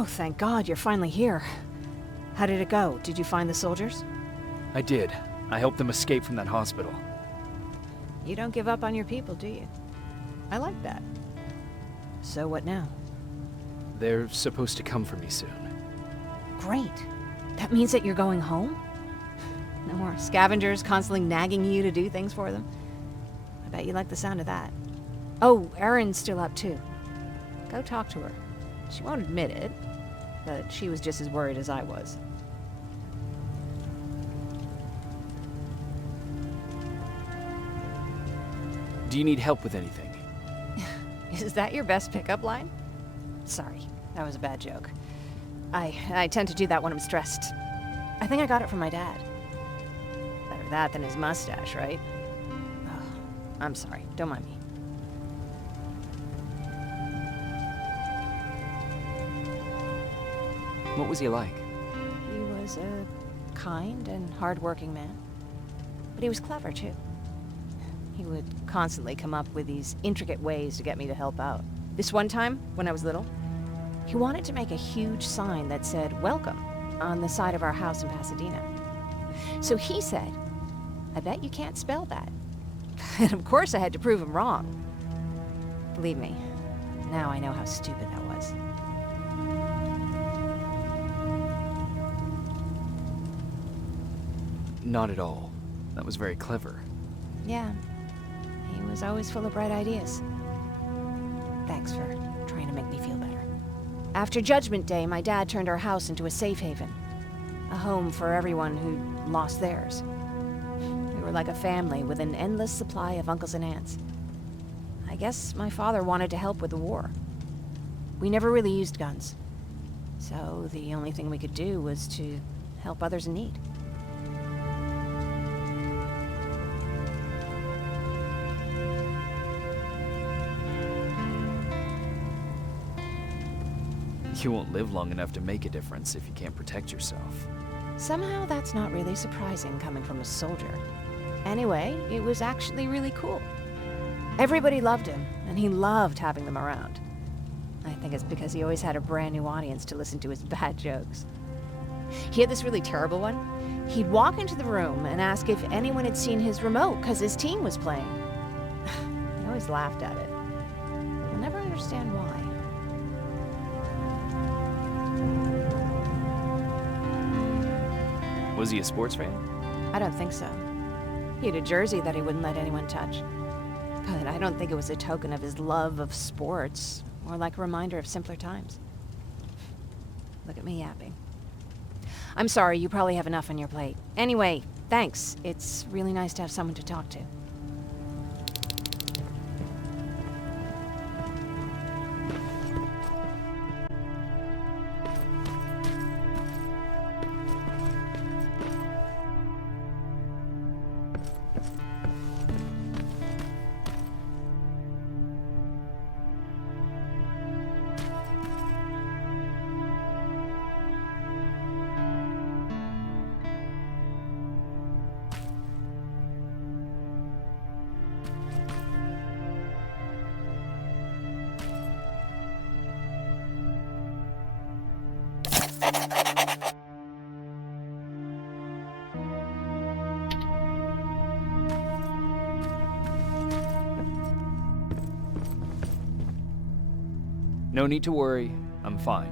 Oh, thank God, you're finally here. How did it go? Did you find the soldiers? I did. I helped them escape from that hospital. You don't give up on your people, do you? I like that. So what now? They're supposed to come for me soon. Great. That means that you're going home? No more scavengers constantly nagging you to do things for them? I bet you like the sound of that. Oh, Erin's still up too. Go talk to her. She won't admit it, but she was just as worried as I was. Do you need help with anything? Is that your best pickup line? Sorry, that was a bad joke. I tend to do that when I'm stressed. I think I got it from my dad. Better that than his mustache, right? Oh, I'm sorry, don't mind me. What was he like? He was a kind and hard-working man. But he was clever, too. He would constantly come up with these intricate ways to get me to help out. This one time, when I was little, he wanted to make a huge sign that said, "Welcome," on the side of our house in Pasadena. So he said, "I bet you can't spell that." And of course I had to prove him wrong. Believe me, now I know how stupid that was. Not at all. That was very clever. Yeah, he was always full of bright ideas. Thanks for trying to make me feel better. After Judgment Day, my dad turned our house into a safe haven. A home for everyone who lost theirs. We were like a family with an endless supply of uncles and aunts. I guess my father wanted to help with the war. We never really used guns. So the only thing we could do was to help others in need. You won't live long enough to make a difference if you can't protect yourself. Somehow that's not really surprising coming from a soldier. Anyway, it was actually really cool. Everybody loved him, and he loved having them around. I think it's because he always had a brand new audience to listen to his bad jokes. He had this really terrible one. He'd walk into the room and ask if anyone had seen his remote because his team was playing. I always laughed at it. I'll never understand why. Was he a sports fan? I don't think so. He had a jersey that he wouldn't let anyone touch. But I don't think it was a token of his love of sports, or like a reminder of simpler times. Look at me yapping. I'm sorry, you probably have enough on your plate. Anyway, thanks. It's really nice to have someone to talk to. No need to worry. I'm fine.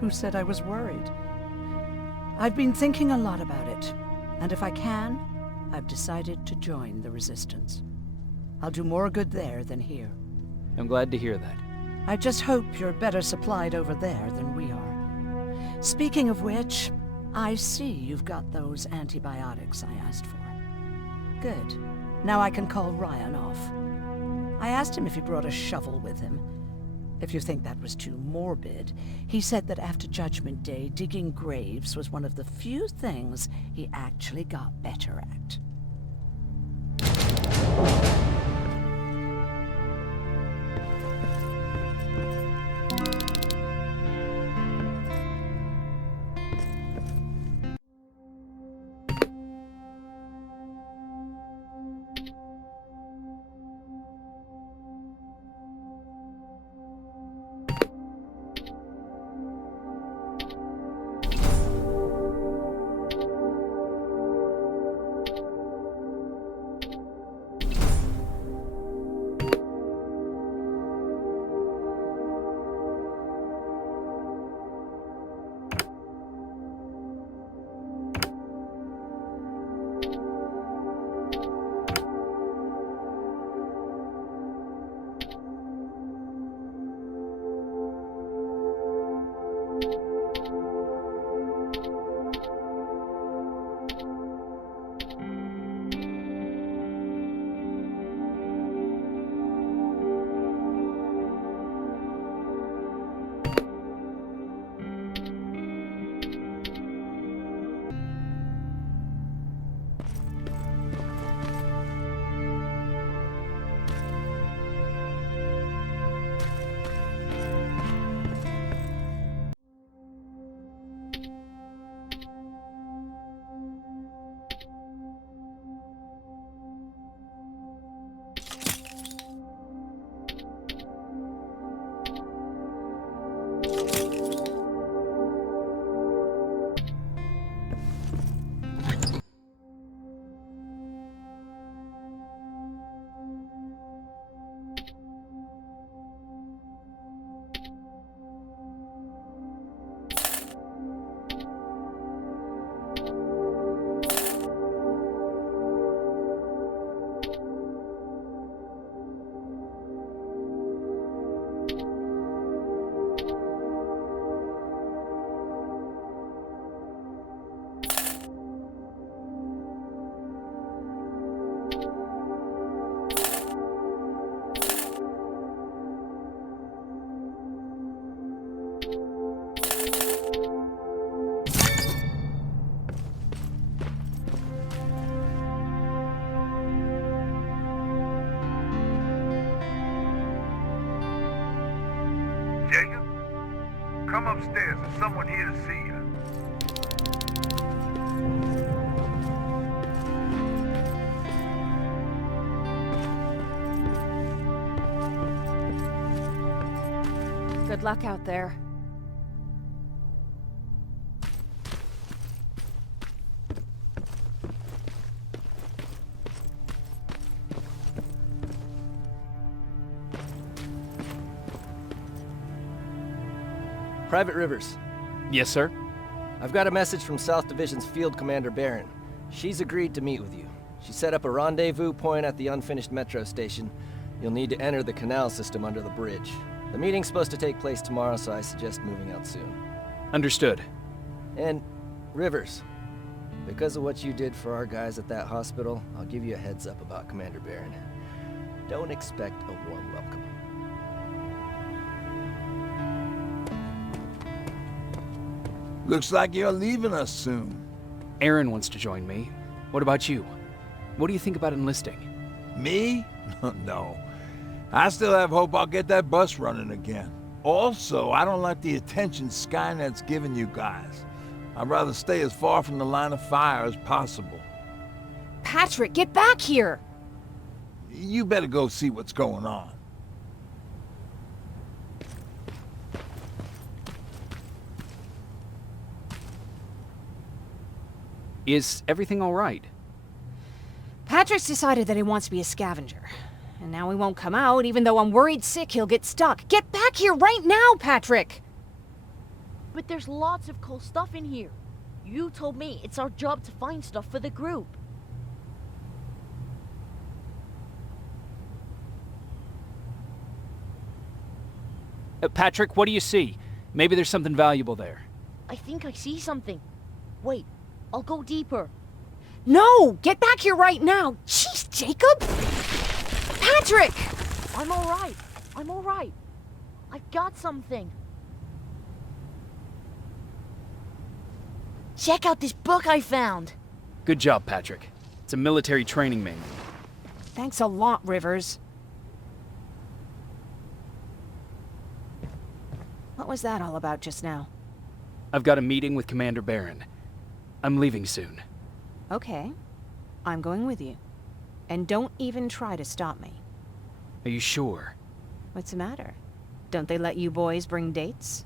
Who said I was worried? I've been thinking a lot about it, and if I can, I've decided to join the Resistance. I'll do more good there than here. I'm glad to hear that. I just hope you're better supplied over there than we are. Speaking of which, I see you've got those antibiotics I asked for. Good. Now I can call Ryan off. I asked him if he brought a shovel with him. If you think that was too morbid, he said that after Judgment Day, digging graves was one of the few things he actually got better at. Come upstairs. There's someone here to see you. Good luck out there. Private Rivers, Yes, sir? I've got a message from South Division's Field Commander Barron. She's agreed to meet with you. She set up a rendezvous point at the unfinished metro station. You'll need to enter the canal system under the bridge. The meeting's supposed to take place tomorrow, so I suggest moving out soon. Understood. And, Rivers, because of what you did for our guys at that hospital, I'll give you a heads up about Commander Barron. Don't expect a warm welcome. Looks like you're leaving us soon. Aaron wants to join me. What about you? What do you think about enlisting? Me? No. I still have hope I'll get that bus running again. Also, I don't like the attention Skynet's giving you guys. I'd rather stay as far from the line of fire as possible. Patrick, get back here! You better go see what's going on. Is everything all right? Patrick's decided that he wants to be a scavenger. And now he won't come out, even though I'm worried sick he'll get stuck. Get back here right now, Patrick! But there's lots of cool stuff in here. You told me it's our job to find stuff for the group. Patrick, what do you see? Maybe there's something valuable there. I think I see something. Wait, I'll go deeper. No! Get back here right now! Jeez, Jacob! Patrick! I'm alright. I'm alright. I've got something. Check out this book I found. Good job, Patrick. It's a military training manual. Thanks a lot, Rivers. What was that all about just now? I've got a meeting with Commander Barron. I'm leaving soon. Okay. I'm going with you. And don't even try to stop me. Are you sure? What's the matter? Don't they let you boys bring dates?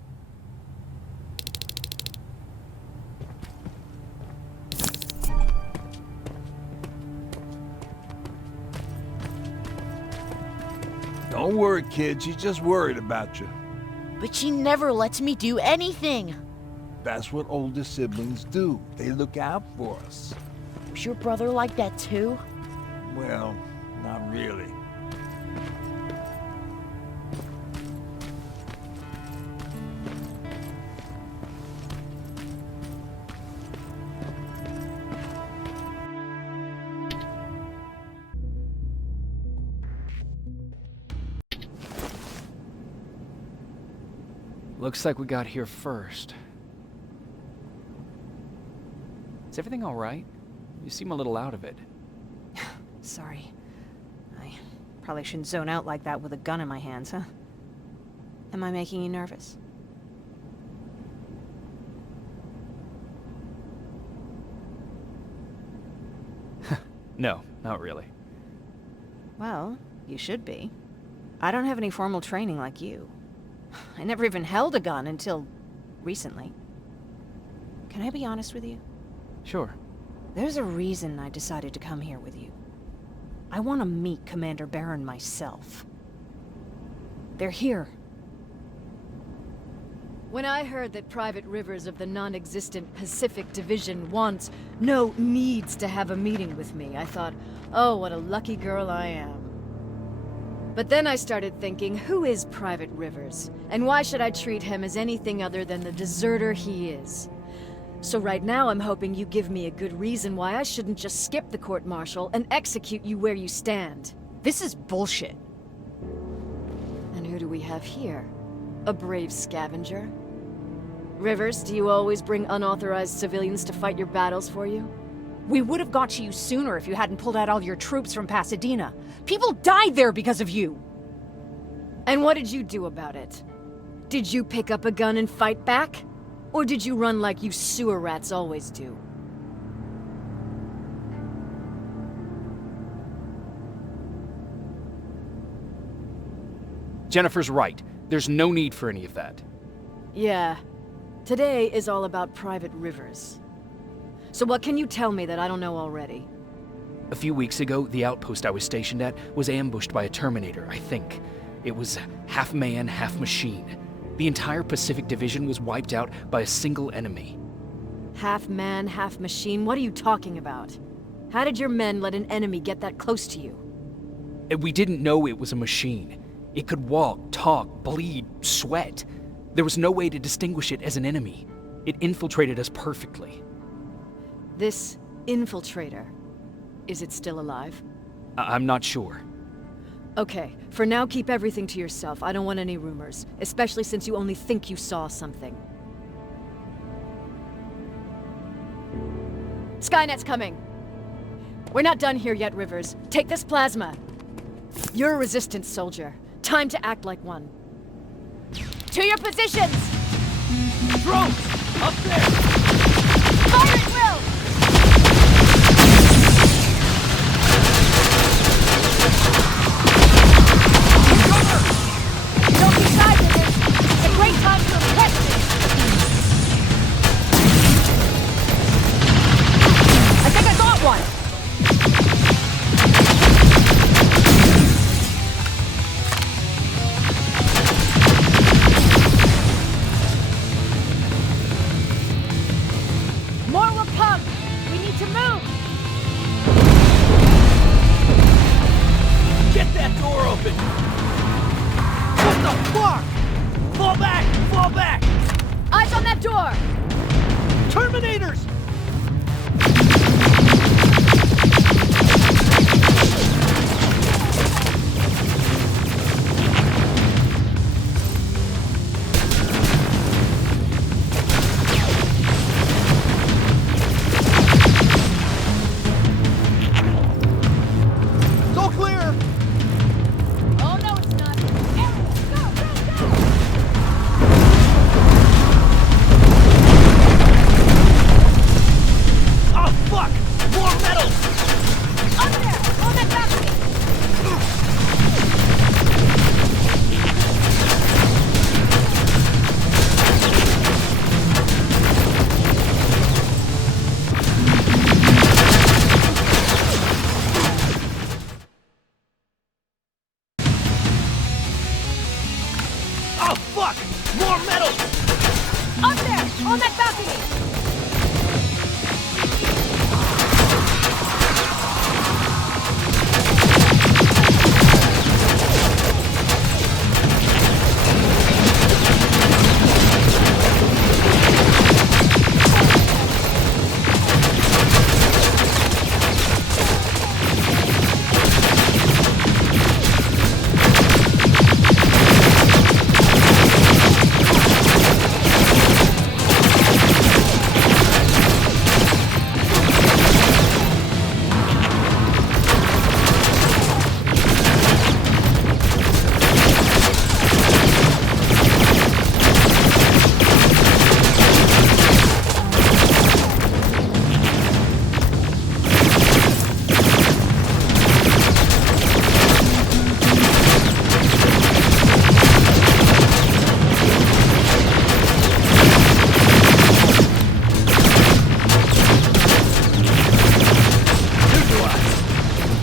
Don't worry, kid. She's just worried about you. But she never lets me do anything. That's what older siblings do. They look out for us. Was your brother like that too? Well, not really. Looks like we got here first. Is everything all right? You seem a little out of it. Sorry. I probably shouldn't zone out like that with a gun in my hands, huh? Am I making you nervous? No, not really. Well, you should be. I don't have any formal training like you. I never even held a gun until recently. Can I be honest with you? Sure. There's a reason I decided to come here with you. I want to meet Commander Barron myself. They're here. When I heard that Private Rivers of the non-existent Pacific Division needs to have a meeting with me, I thought, oh, what a lucky girl I am. But then I started thinking, who is Private Rivers? And why should I treat him as anything other than the deserter he is? So right now I'm hoping you give me a good reason why I shouldn't just skip the court-martial and execute you where you stand. This is bullshit. And who do we have here? A brave scavenger? Rivers, do you always bring unauthorized civilians to fight your battles for you? We would have got to you sooner if you hadn't pulled out all your troops from Pasadena. People died there because of you! And what did you do about it? Did you pick up a gun and fight back? Or did you run like you sewer rats always do? Jennifer's right. There's no need for any of that. Yeah. Today is all about private rivers. So what can you tell me that I don't know already? A few weeks ago, the outpost I was stationed at was ambushed by a Terminator, I think. It was half man, half machine. The entire Pacific Division was wiped out by a single enemy. Half man, half machine? What are you talking about? How did your men let an enemy get that close to you? We didn't know it was a machine. It could walk, talk, bleed, sweat. There was no way to distinguish it as an enemy. It infiltrated us perfectly. This infiltrator, is it still alive? I'm not sure. Okay, for now keep everything to yourself. I don't want any rumors, especially since you only think you saw something. Skynet's coming! We're not done here yet, Rivers. Take this plasma. You're a resistance soldier. Time to act like one. To your positions! Drones! Up there! Fire at will! Don't be shy, Rivers. It's a great time to impress me. I think I got one! More will come! We need to move! Get that door open! What the fuck? Fall back! Fall back! Eyes on that door! Terminators! It's all clear! Oh no, it's not. Arrow, go, go, go! Oh fuck! More metal! Up there! On that balcony! Oh fuck! More metal! Up there! On that balcony!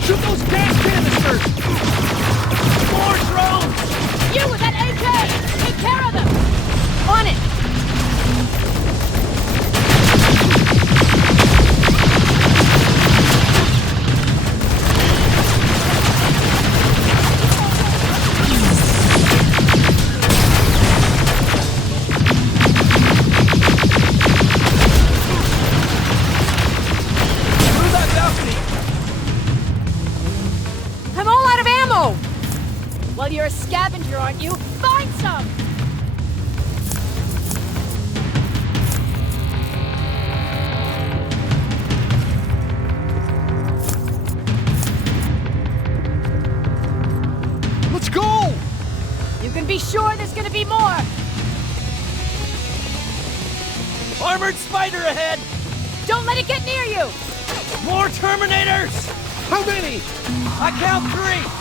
Shoot those gas canisters! More drones! You with that AK! Take care of them! On it! Through that balcony! I'm all out of ammo! Well, you're a scavenger, aren't you? Find some! Let's go! You can be sure there's gonna be more! Armored spider ahead! Don't let it get near you! More Terminators! How many? I count 3!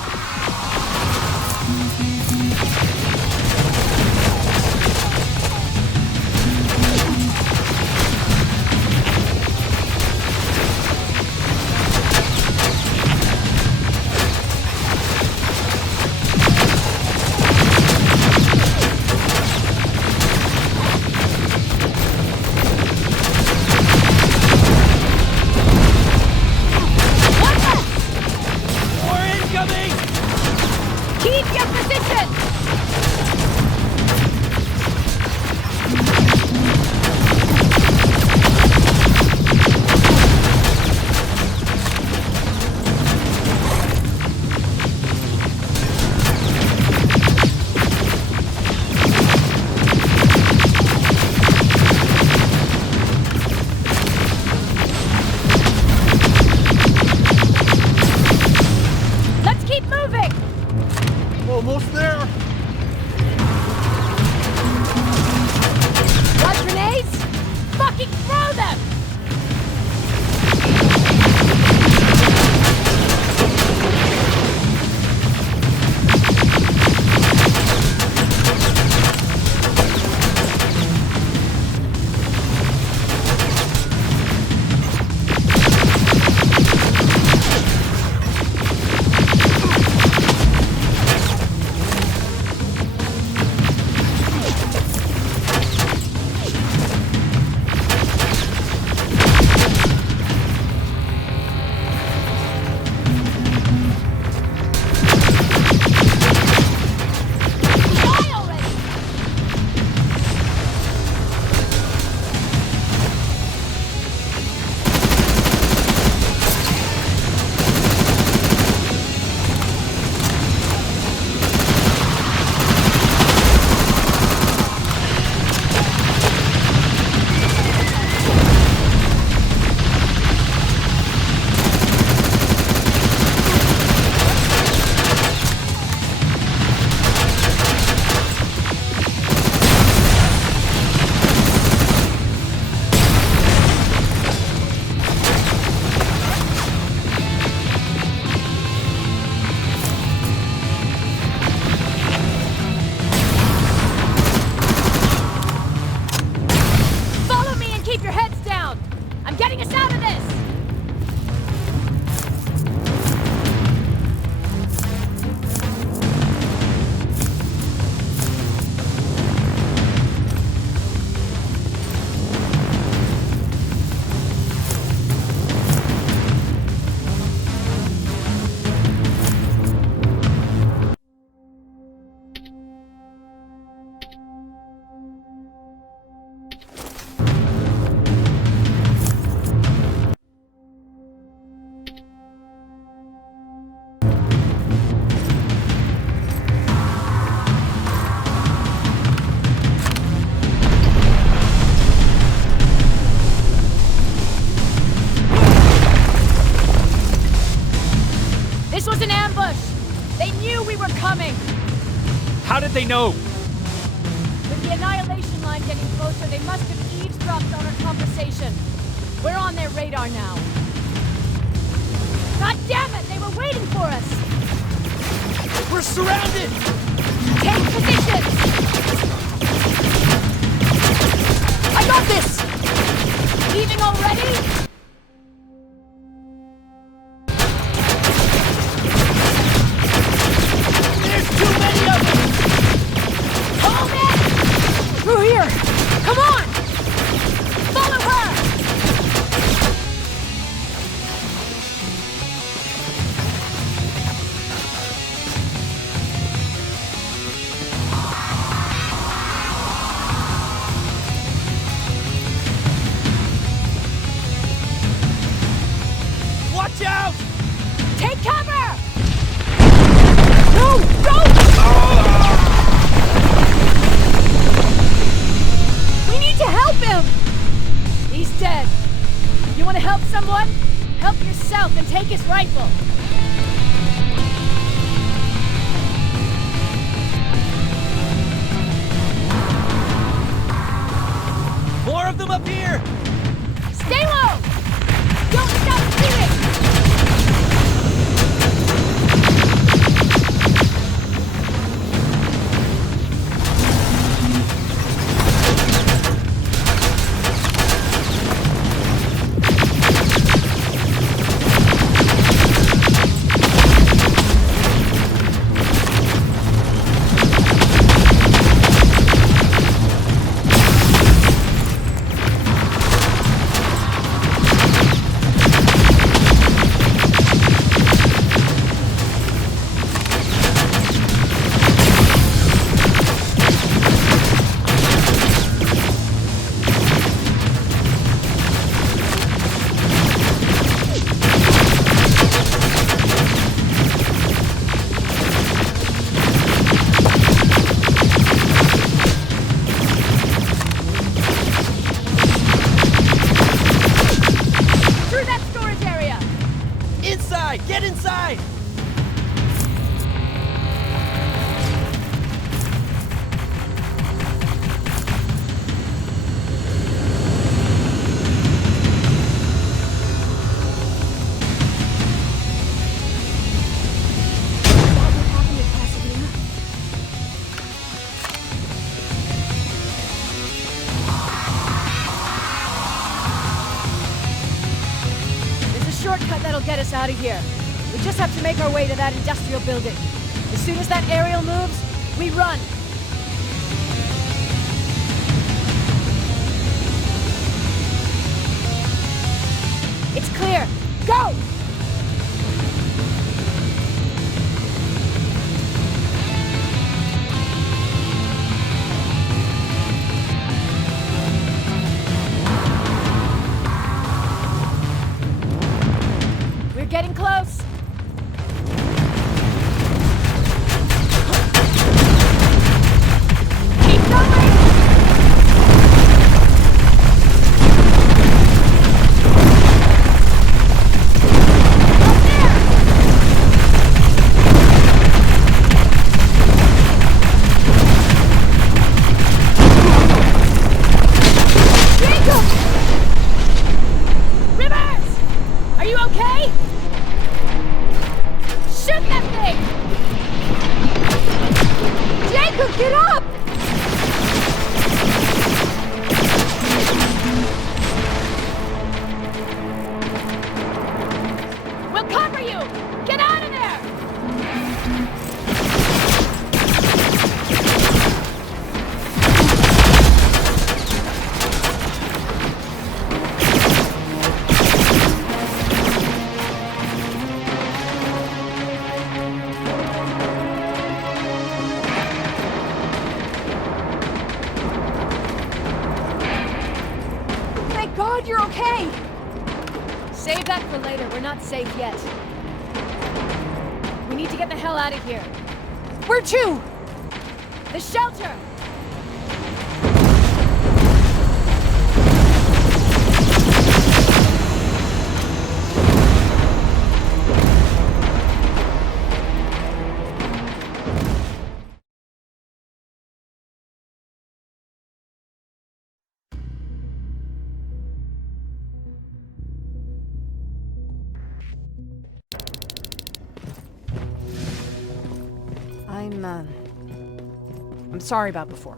Keep your position! Let's keep moving! Almost there. Got grenades? Fucking throw them! This was an ambush! They knew we were coming! How did they know? With the annihilation line getting closer, they must have eavesdropped on our conversation. We're on their radar now. God damn it! They were waiting for us! We're surrounded! Take position! I got this! Leaving already? There's too many of them! Hold it! Through here! Come on! Follow her! Watch out! Take cover! No! Don't! We need to help him! He's dead. You want to help someone? Help yourself and take his rifle. More of them up here! us out of here. We just have to make our way to that industrial building. As soon as that aerial moves, we run. It's clear. Go! We're getting close. Keep going! Save that for later. We're not safe yet. We need to get the hell out of here. Where to? The shelter! I'm sorry about before.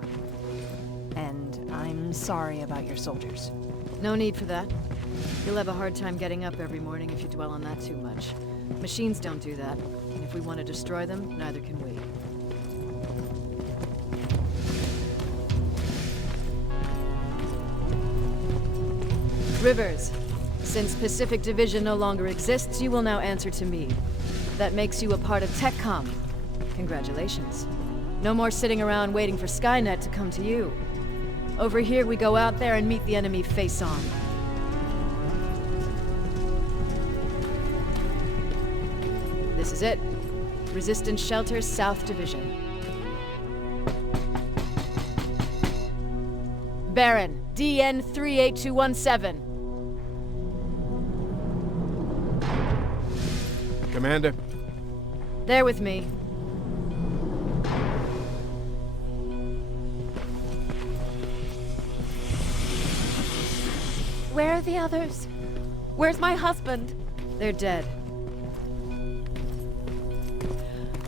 And I'm sorry about your soldiers. No need for that. You'll have a hard time getting up every morning if you dwell on that too much. Machines don't do that, and if we want to destroy them, neither can we. Rivers. Since Pacific Division no longer exists, you will now answer to me. That makes you a part of TechCom. Congratulations. No more sitting around waiting for Skynet to come to you. Over here, we go out there and meet the enemy face on. This is it. Resistance Shelter, South Division. Baron, DN 38217. Commander. There with me. Where are the others? Where's my husband? They're dead.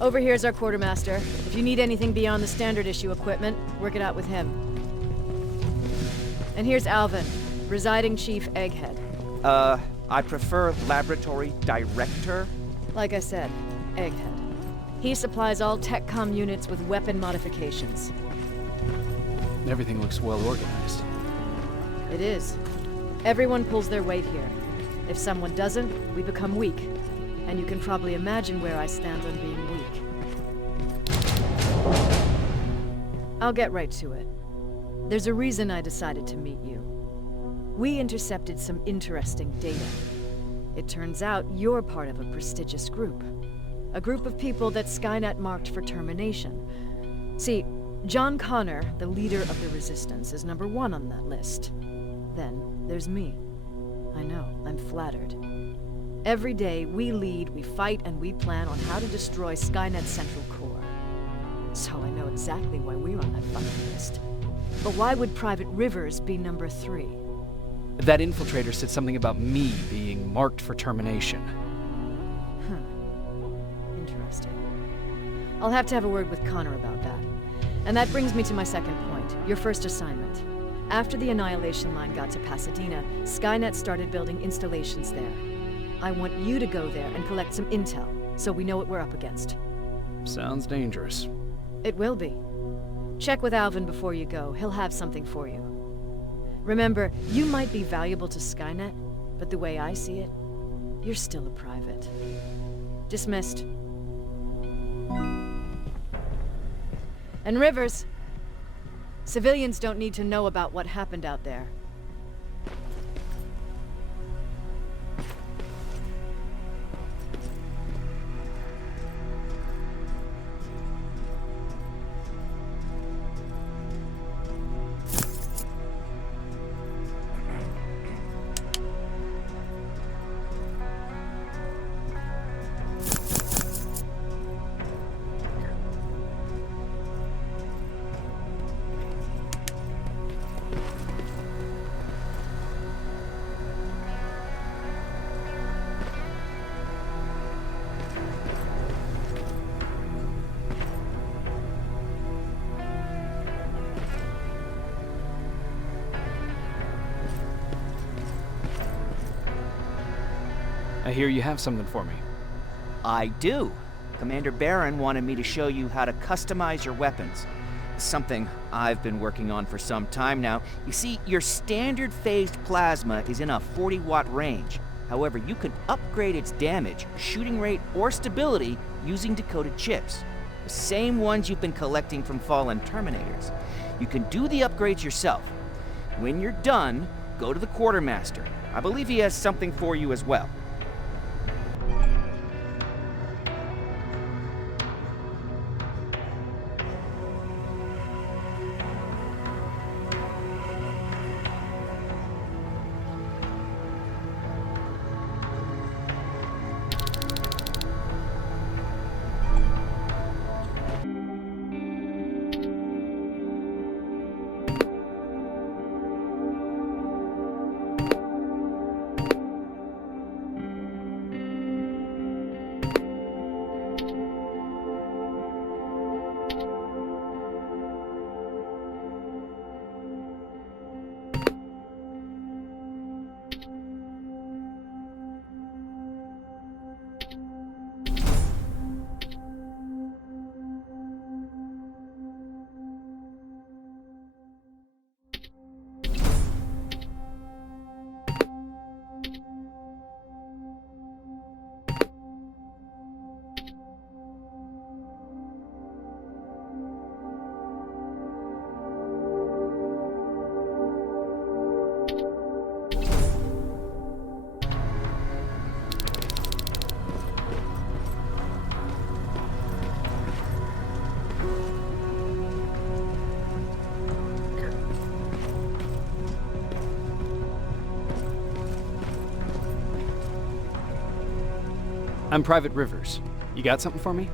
Over here's our quartermaster. If you need anything beyond the standard issue equipment, work it out with him. And here's Alvin, presiding chief Egghead. I prefer laboratory director. Like I said, Egghead. He supplies all TechCom units with weapon modifications. Everything looks well organized. It is. Everyone pulls their weight here. If someone doesn't, we become weak. And you can probably imagine where I stand on being weak. I'll get right to it. There's a reason I decided to meet you. We intercepted some interesting data. It turns out you're part of a prestigious group. A group of people that Skynet marked for termination. See, John Connor, the leader of the Resistance, is number 1 on that list. Then there's me. I know, I'm flattered. Every day, we lead, we fight, and we plan on how to destroy Skynet's central core. So I know exactly why we're on that fucking list. But why would Private Rivers be number 3? That infiltrator said something about me being marked for termination. Interesting. I'll have to have a word with Connor about that. And that brings me to my second point, your first assignment. After the Annihilation Line got to Pasadena, Skynet started building installations there. I want you to go there and collect some intel, so we know what we're up against. Sounds dangerous. It will be. Check with Alvin before you go. He'll have something for you. Remember, you might be valuable to Skynet, but the way I see it, you're still a private. Dismissed. And Rivers, civilians don't need to know about what happened out there. I hear you have something for me. I do. Commander Barron wanted me to show you how to customize your weapons. Something I've been working on for some time now. You see, your standard phased plasma is in a 40-watt range. However, you can upgrade its damage, shooting rate, or stability using decoded chips. The same ones you've been collecting from fallen Terminators. You can do the upgrades yourself. When you're done, go to the Quartermaster. I believe he has something for you as well. I'm Private Rivers. You got something for me?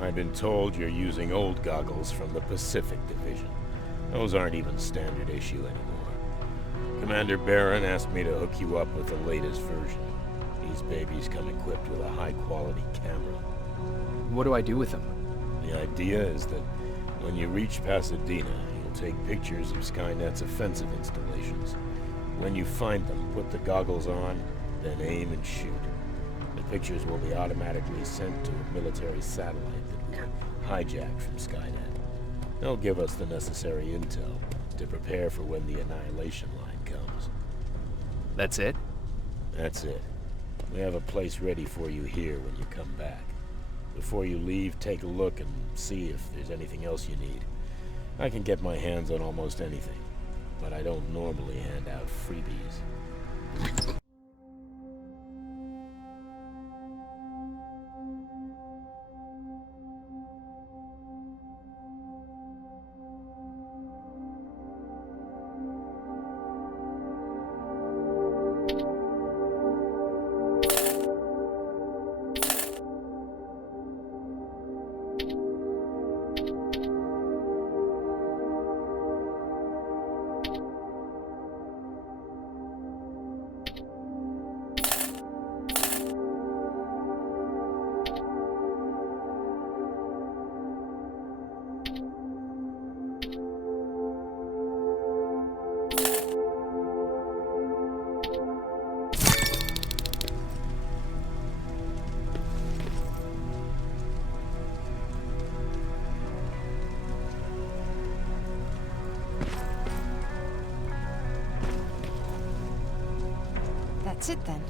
I've been told you're using old goggles from the Pacific Division. Those aren't even standard issue anymore. Commander Barron asked me to hook you up with the latest version. These babies come equipped with a high-quality camera. What do I do with them? The idea is that when you reach Pasadena, you'll take pictures of Skynet's offensive installations. When you find them, put the goggles on, then aim and shoot. The pictures will be automatically sent to a military satellite that we hijacked from Skynet. They'll give us the necessary intel to prepare for when the annihilation line comes. That's it? That's it. We have a place ready for you here when you come back. Before you leave, take a look and see if there's anything else you need. I can get my hands on almost anything, but I don't normally hand out freebies. that's it then.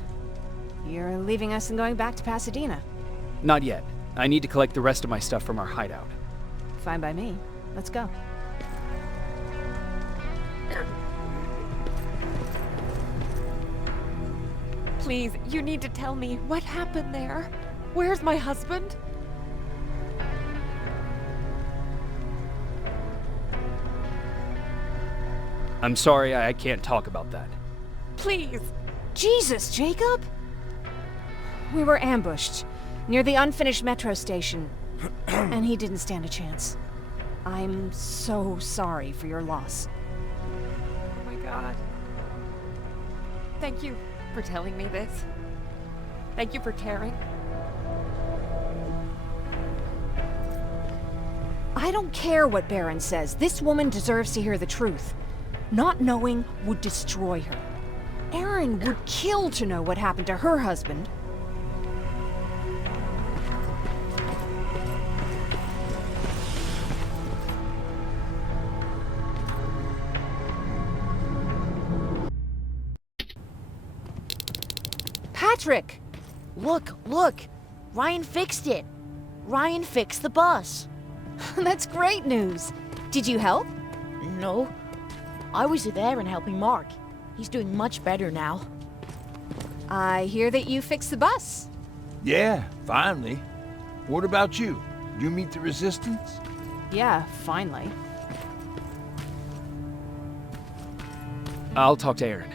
You're leaving us and going back to Pasadena. Not yet. I need to collect the rest of my stuff from our hideout. Fine by me. Let's go. Please, you need to tell me what happened there. Where's my husband? I'm sorry, I can't talk about that. Please. Jesus, Jacob! We were ambushed near the unfinished metro station, and he didn't stand a chance. I'm so sorry for your loss. Oh my God. Thank you for telling me this. Thank you for caring. I don't care what Baron says. This woman deserves to hear the truth. Not knowing would destroy her. Erin would kill to know what happened to her husband. Patrick! Look, look! Ryan fixed it! Ryan fixed the bus! That's great news. Did you help? No. I was there and helping Mark. He's doing much better now. I hear that you fixed the bus. Yeah, finally. What about you? You meet the Resistance? Yeah, finally. I'll talk to Erin.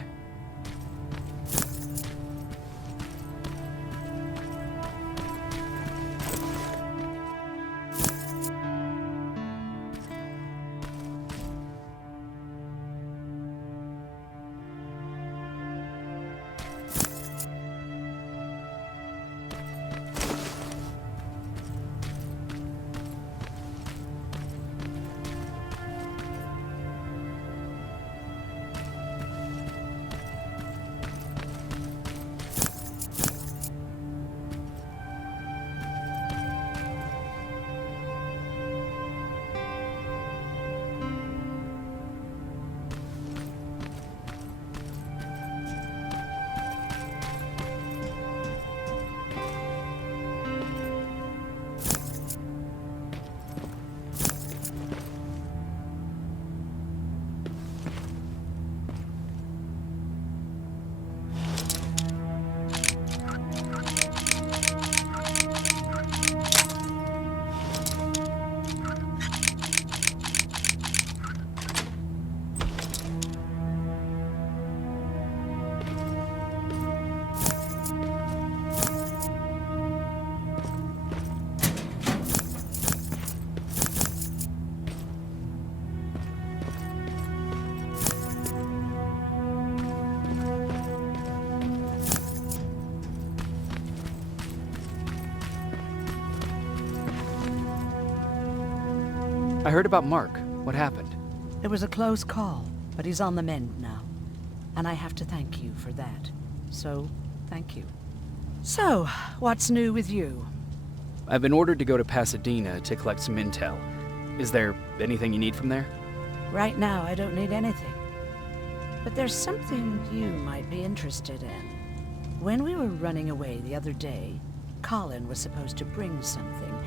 I heard about Mark. What happened? It was a close call, but he's on the mend now. And I have to thank you for that. So, thank you. So, what's new with you? I've been ordered to go to Pasadena to collect some intel. Is there anything you need from there? Right now, I don't need anything. But there's something you might be interested in. When we were running away the other day, Colin was supposed to bring something.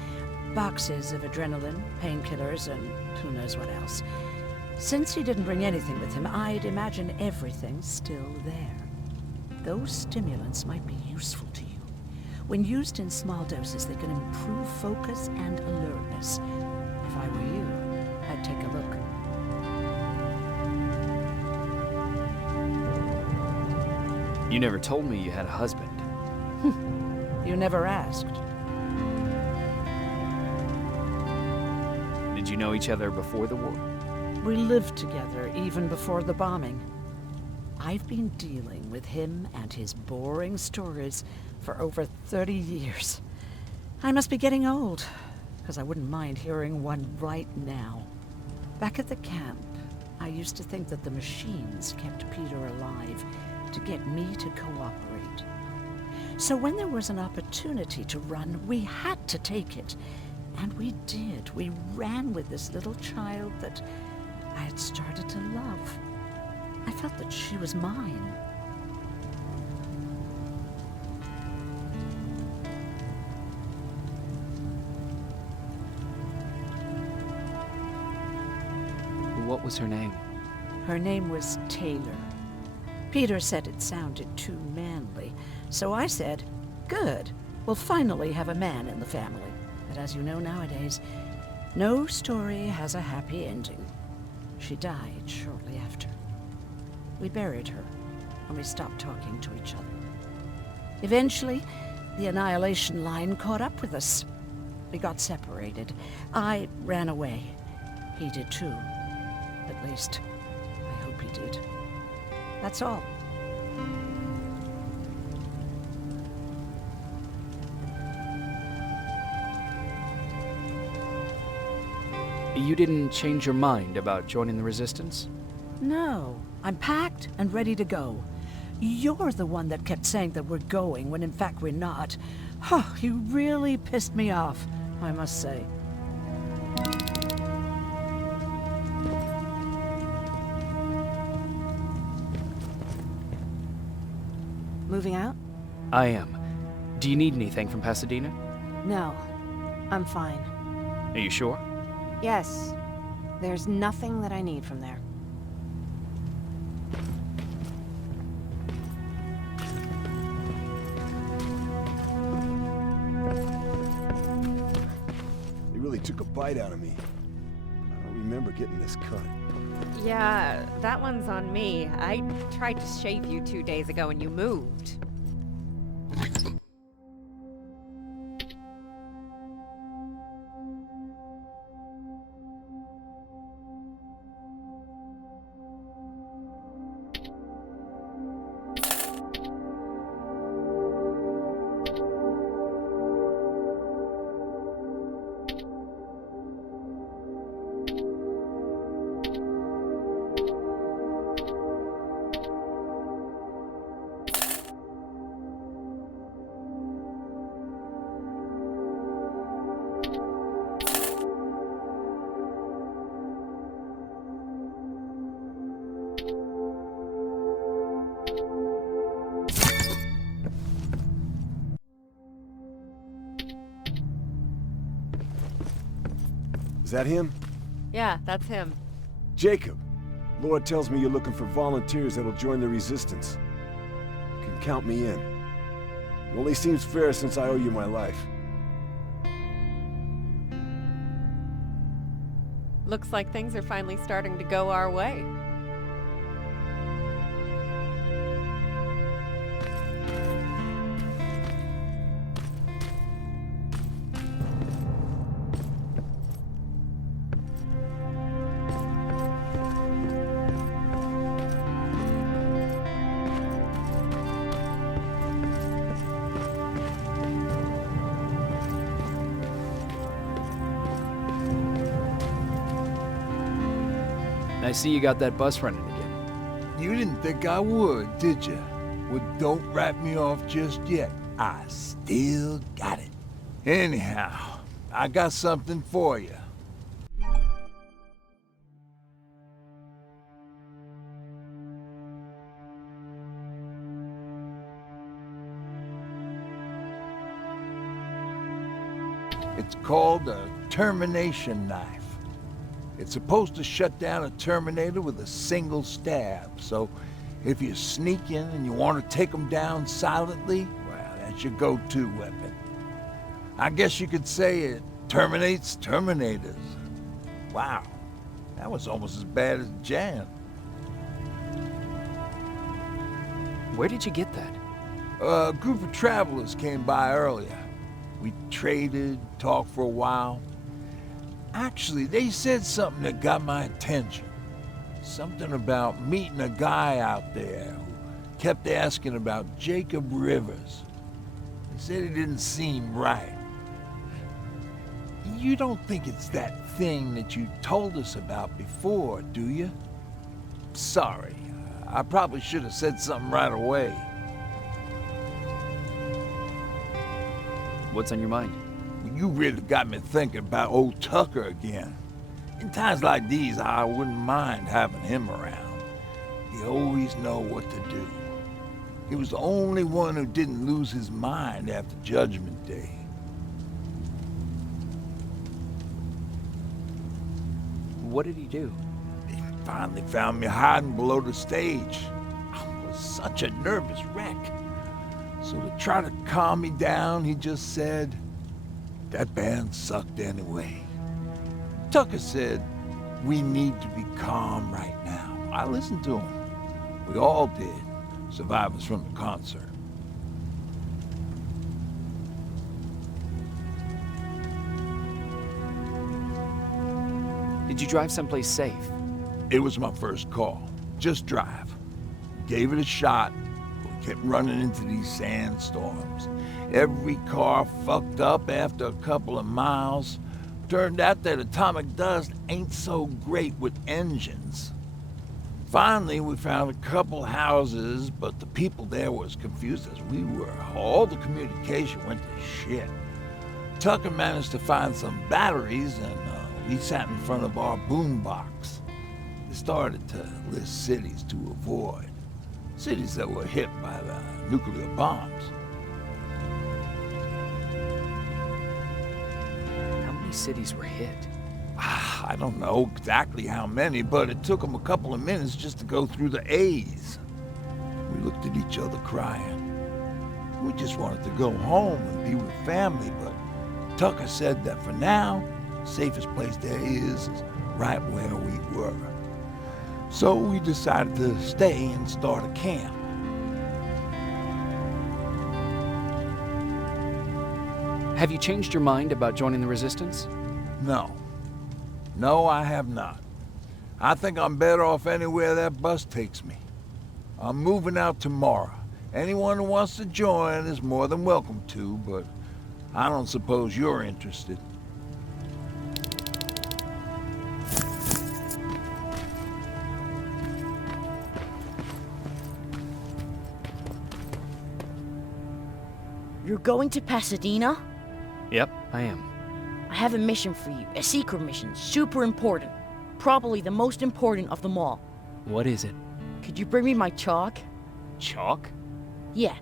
Boxes of adrenaline, painkillers, and who knows what else. Since he didn't bring anything with him, I'd imagine everything's still there. Those stimulants might be useful to you. When used in small doses, they can improve focus and alertness. If I were you, I'd take a look. You never told me you had a husband. You never asked. Did you know each other before the war? We lived together even before the bombing. I've been dealing with him and his boring stories for over 30 years. I must be getting old, because I wouldn't mind hearing one right now. Back at the camp, I used to think that the machines kept Peter alive to get me to cooperate. So when there was an opportunity to run, we had to take it. And we did. We ran with this little child that I had started to love. I felt that she was mine. And what was her name? Her name was Taylor. Peter said it sounded too manly, so I said, good, we'll finally have a man in the family. But as you know nowadays, no story has a happy ending. She died shortly after. We buried her, and we stopped talking to each other. Eventually, the Annihilation Line caught up with us. We got separated. I ran away. He did too. At least, I hope he did. That's all. You didn't change your mind about joining the Resistance? No, I'm packed and ready to go. You're the one that kept saying that we're going when in fact we're not. Oh, you really pissed me off, I must say. Moving out? I am. Do you need anything from Pasadena? No. I'm fine. Are you sure? Yes. There's nothing that I need from there. They really took a bite out of me. I don't remember getting this cut. Yeah, that one's on me. I tried to shave you 2 days ago and you moved. Is that him? Yeah, that's him. Jacob. Lord tells me you're looking for volunteers that'll join the Resistance. You can count me in. It only seems fair since I owe you my life. Looks like things are finally starting to go our way. I see you got that bus running again. You didn't think I would, did you? Well, don't wrap me off just yet. I still got it. Anyhow, I got something for you. It's called a termination knife. It's supposed to shut down a Terminator with a single stab, so if you sneak in and you want to take them down silently, well, that's your go-to weapon. I guess you could say it terminates Terminators. Wow, that was almost as bad as Jan. Where did you get that? A group of travelers came by earlier. We traded, talked for a while. Actually, they said something that got my attention. Something about meeting a guy out there who kept asking about Jacob Rivers. They said it didn't seem right. You don't think it's that thing that you told us about before, do you? Sorry, I probably should have said something right away. What's on your mind? You really got me thinking about old Tucker again. In times like these, I wouldn't mind having him around. He always know what to do. He was the only one who didn't lose his mind after Judgment Day. What did he do? Finally found me hiding below the stage. I was such a nervous wreck. So to try to calm me down, he just said, "That band sucked anyway." Tucker said, "We need to be calm right now." I listened to him. We all did, survivors from the concert. Did you drive someplace safe? It was my first call. Just drive. Gave it a shot. We kept running into these sandstorms. Every car fucked up after a couple of miles. Turned out that atomic dust ain't so great with engines. Finally, we found a couple houses, but the people there were as confused as we were. All the communication went to shit. Tucker managed to find some batteries, and we sat in front of our boombox. They started to list cities to avoid. Cities that were hit by the nuclear bombs. How many cities were hit? I don't know exactly how many, but it took them a couple of minutes just to go through the A's. We looked at each other crying. We just wanted to go home and be with family, but Tucker said that for now, the safest place there is right where we were. So we decided to stay and start a camp. Have you changed your mind about joining the Resistance? No. No, I have not. I think I'm better off anywhere that bus takes me. I'm moving out tomorrow. Anyone who wants to join is more than welcome to, but I don't suppose you're interested. You're going to Pasadena? Yep, I am. I have a mission for you. A secret mission. Super important. Probably the most important of them all. What is it? Could you bring me my chalk? Chalk? Yeah.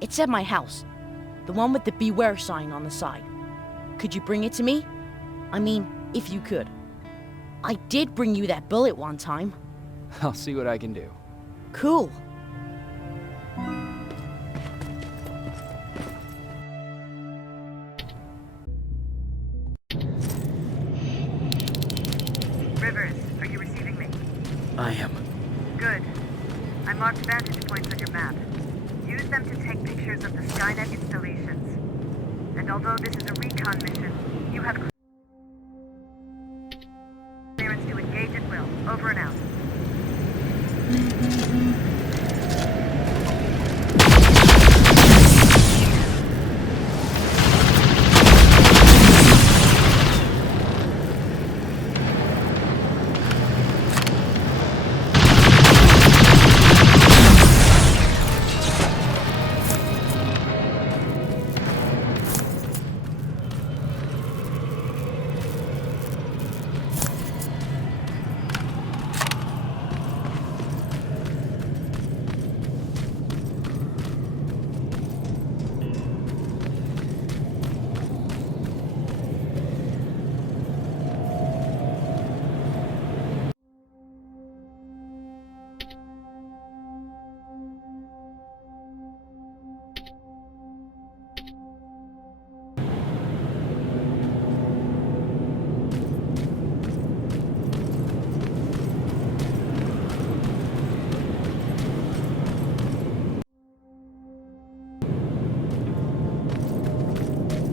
It's at my house. The one with the beware sign on the side. Could you bring it to me? I mean, if you could. I did bring you that bullet one time. I'll see what I can do. Cool. Rivers, are you receiving me? I am. Good. I marked vantage points on your map. Use them to take pictures of the Skynet installations. And although this is a recon mission, you have clearance to engage at will. Over and out.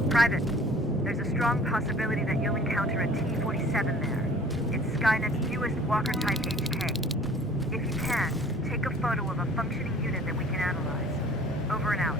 Private, there's a strong possibility that you'll encounter a T-47 there. It's Skynet's newest Walker-type HK. If you can, take a photo of a functioning unit that we can analyze. Over and out.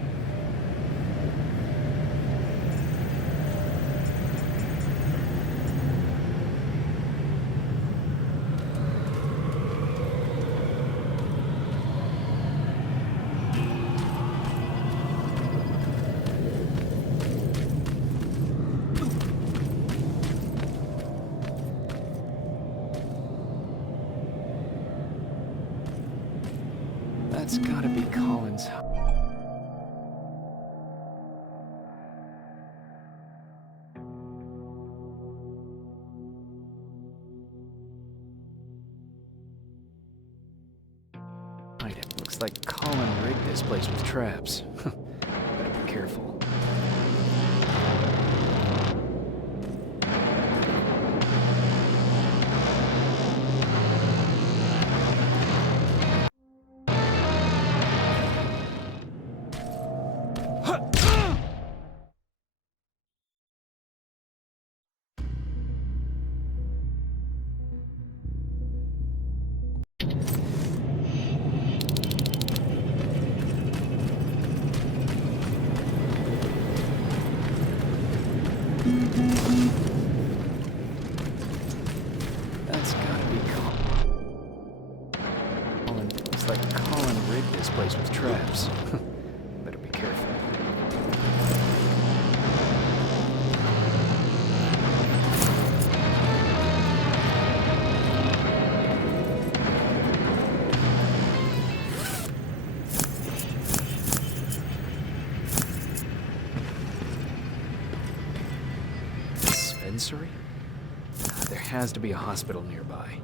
That's gotta be Collins. like Colin rigged this place with traps. Better be careful. That's gotta be Colin. It's like Colin rigged this place with traps. Better be careful. Dispensary? There has to be a hospital nearby.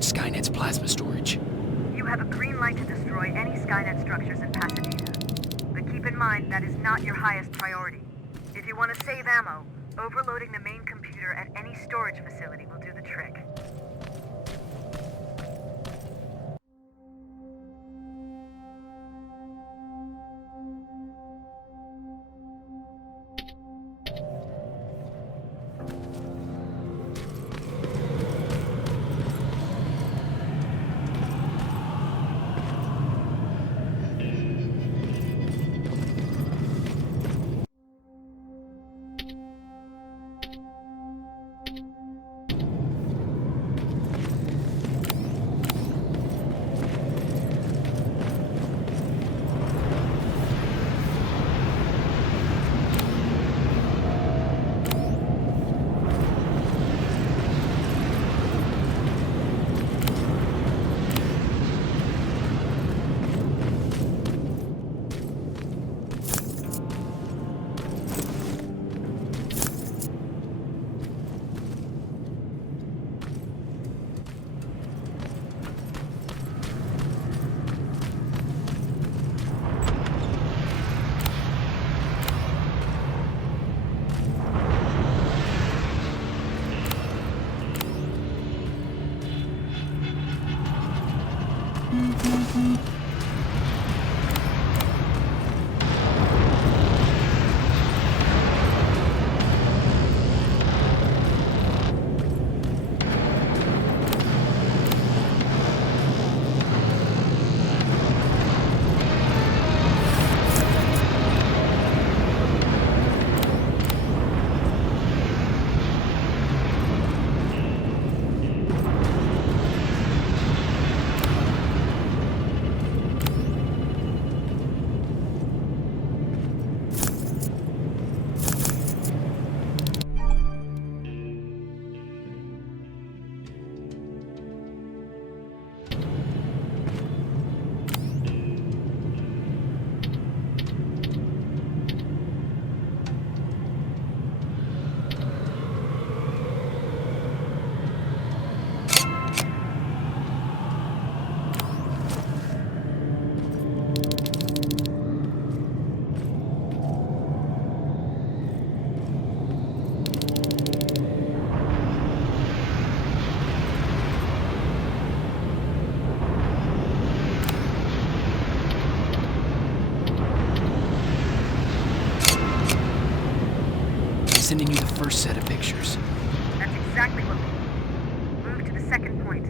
Skynet's plasma storage. You have a green light to destroy any Skynet structures in Pasadena. But keep in mind, that is not your highest priority. If you want to save ammo, overloading the main computer at any storage facility will do the trick. sending you the first set of pictures. That's exactly what we need. Move to the second point.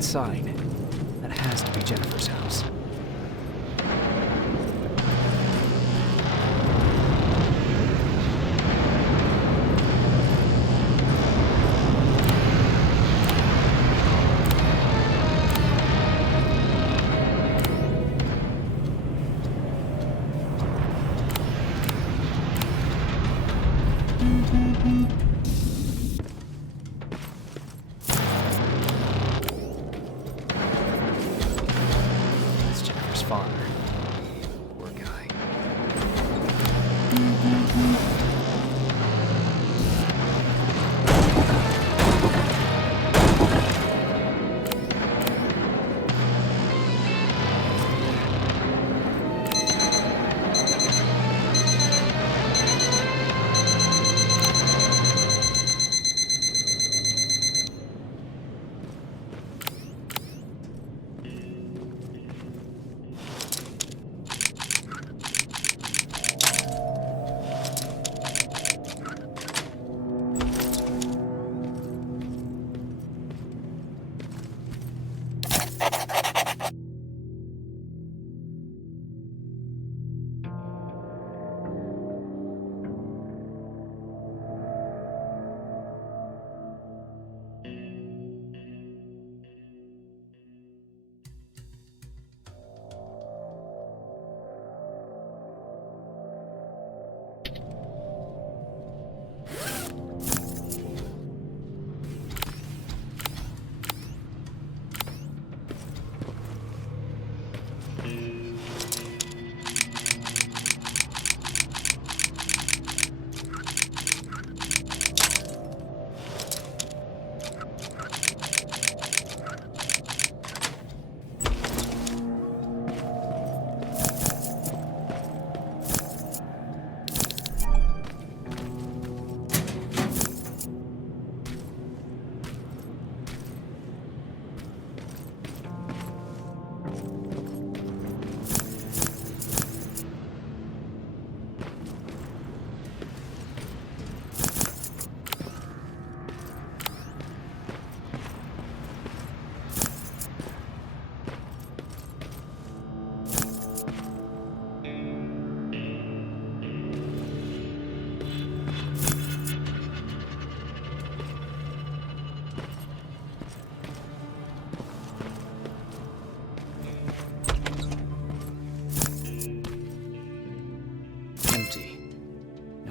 Sign. That has to be Jennifer's house. It's Jennifer's father. Poor guy.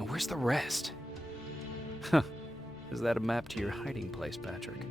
Where's the rest? Huh. Is that a map to your hiding place, Patrick?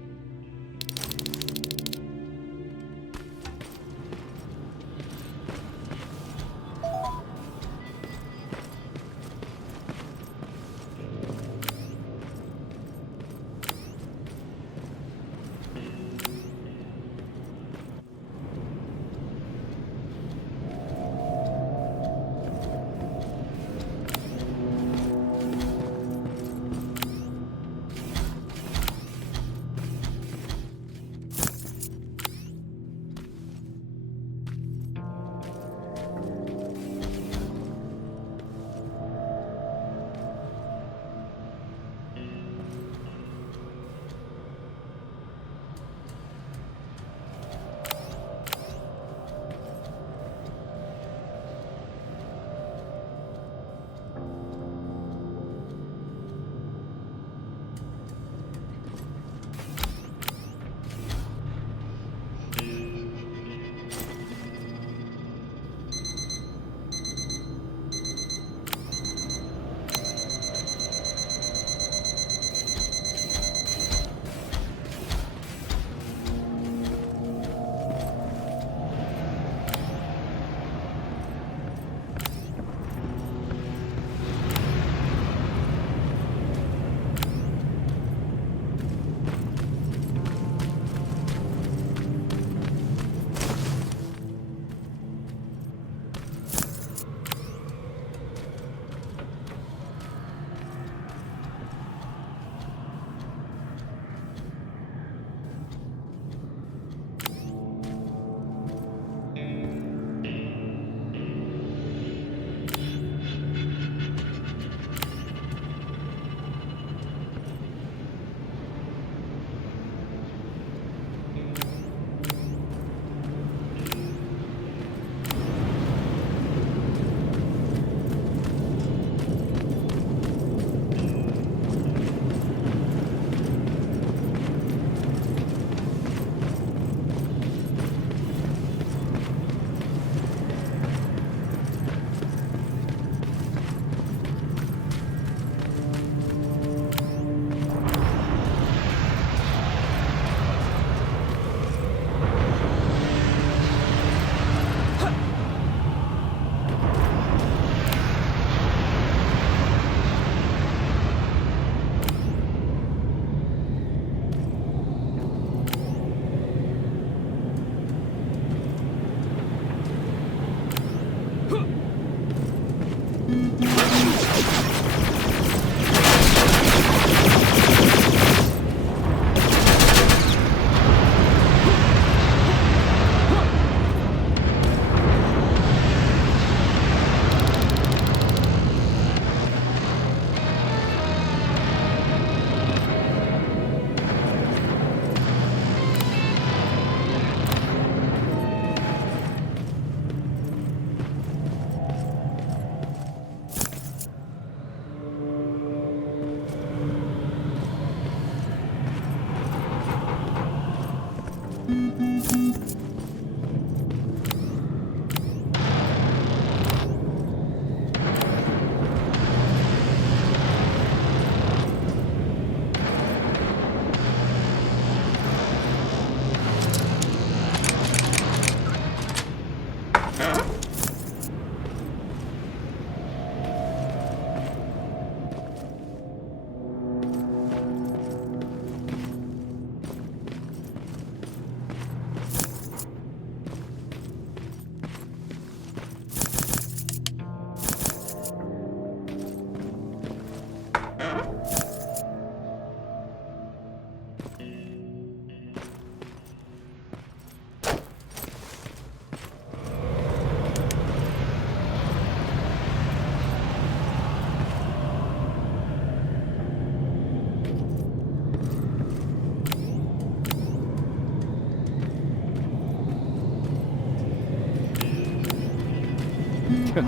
That's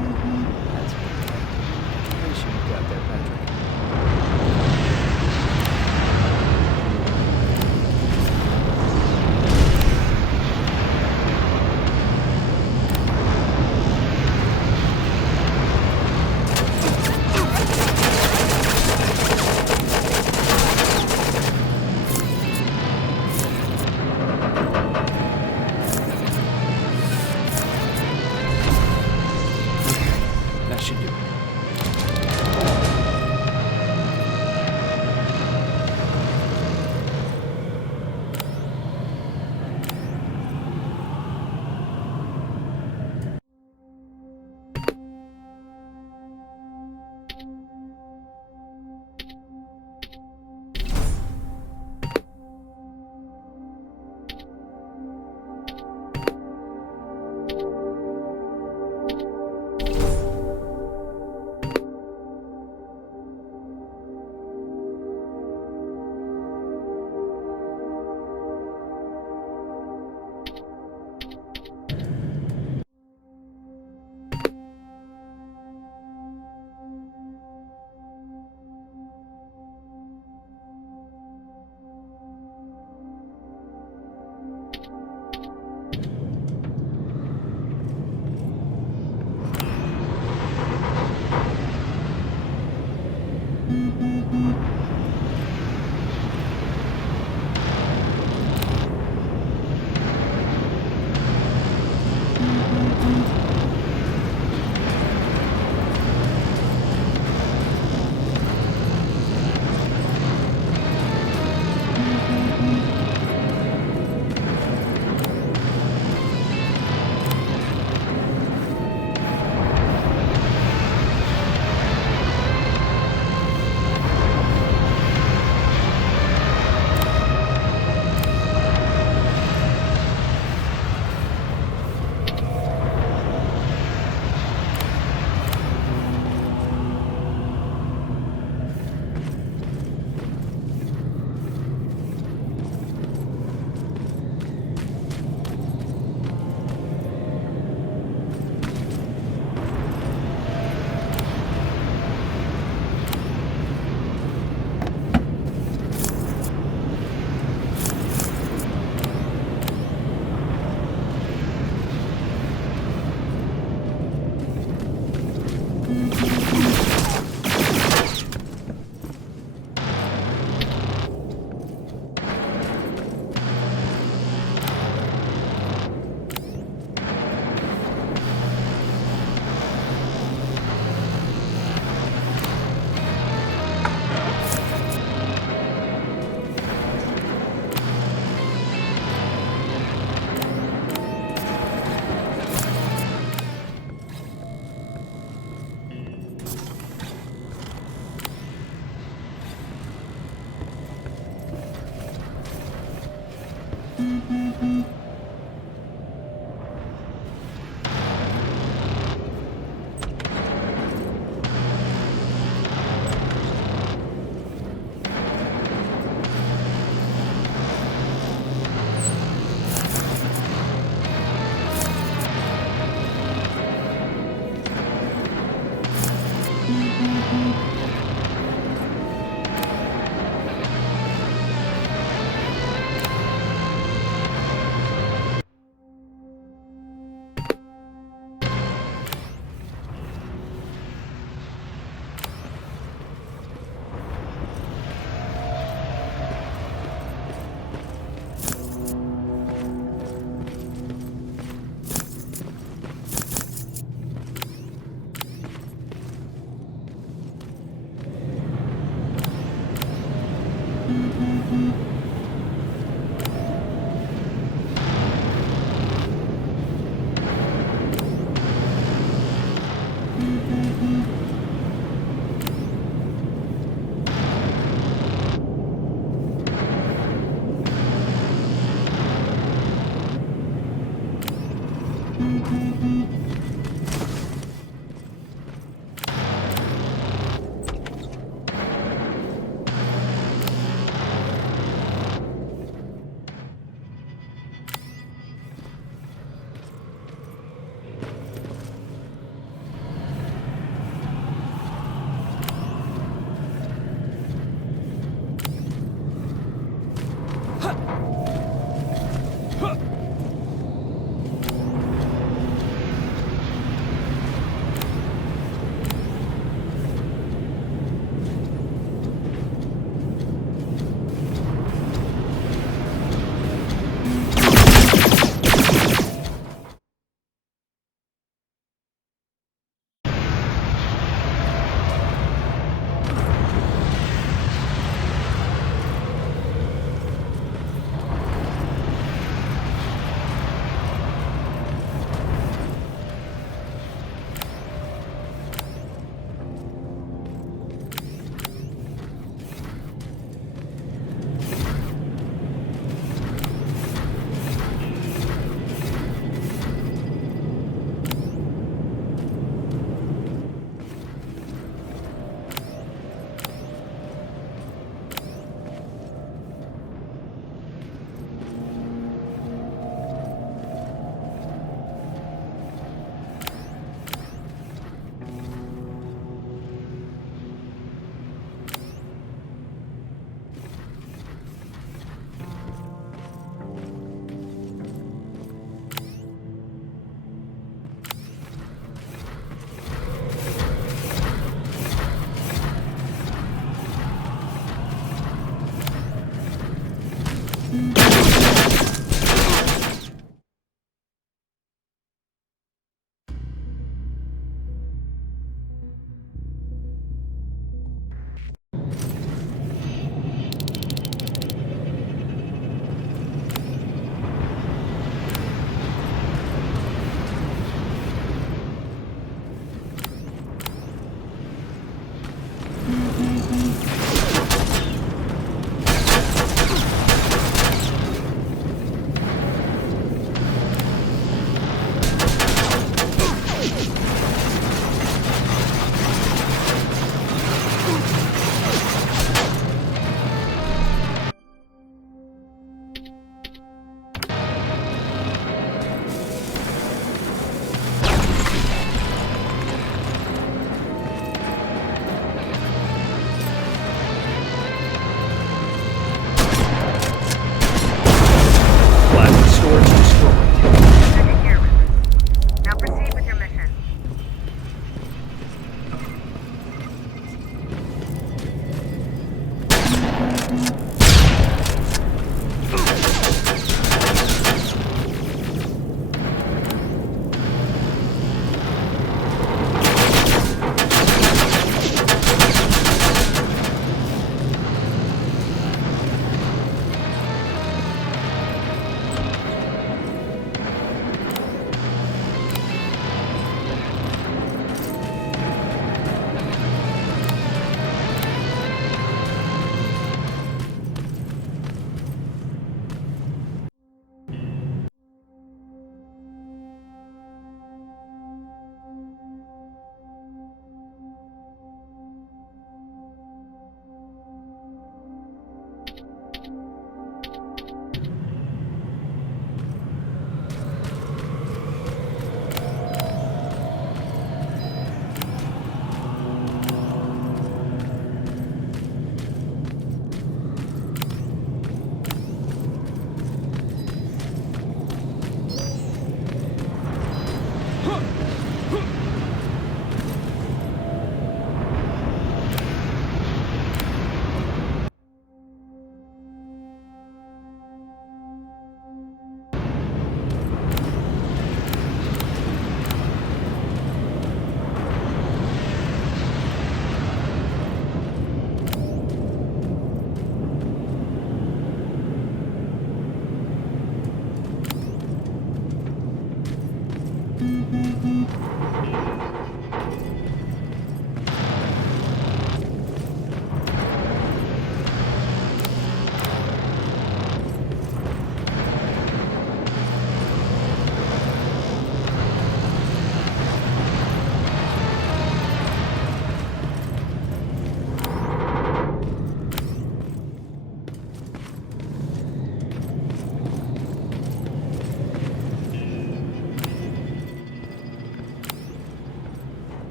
what you got there, Patrick. That should do it.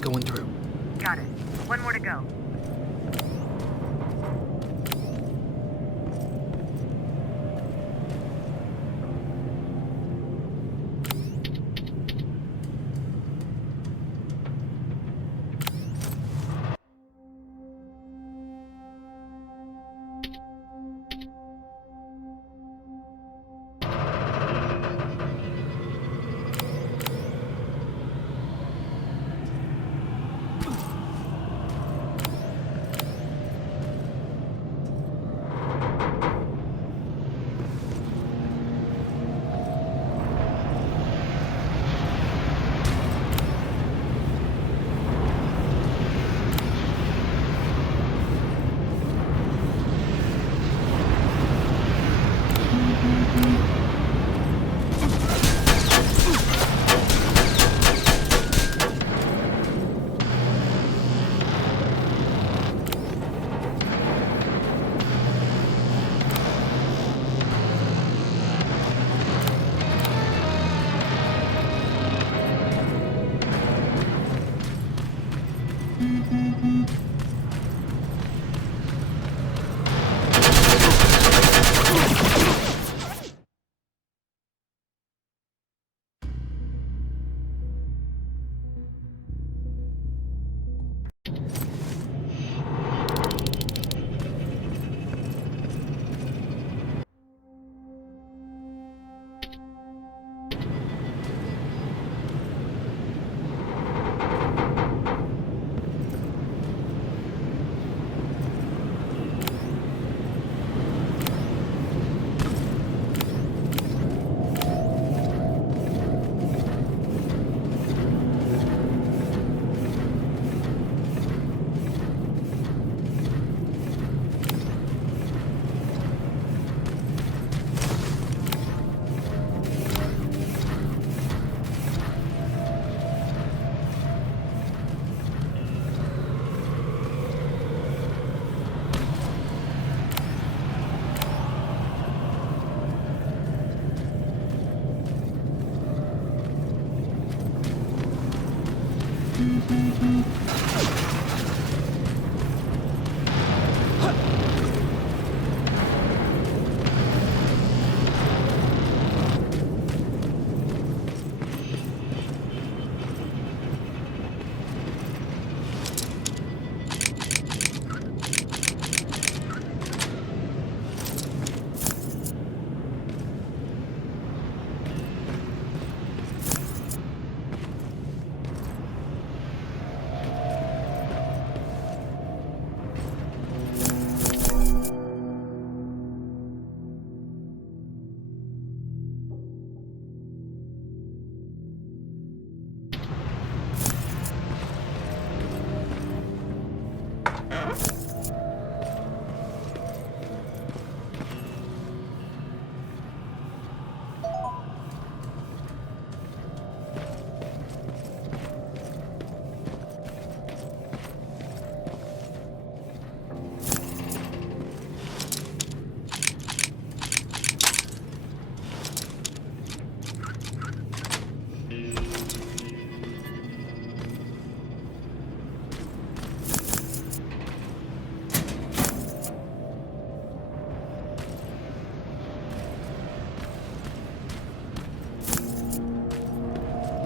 Going through. Got it. One more to go.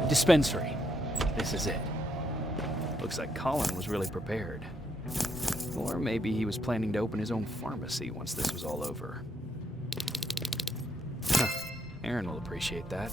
Dispensary. This is it. Looks like Colin was really prepared. Or maybe he was planning to open his own pharmacy once this was all over. Huh. Aaron will appreciate that.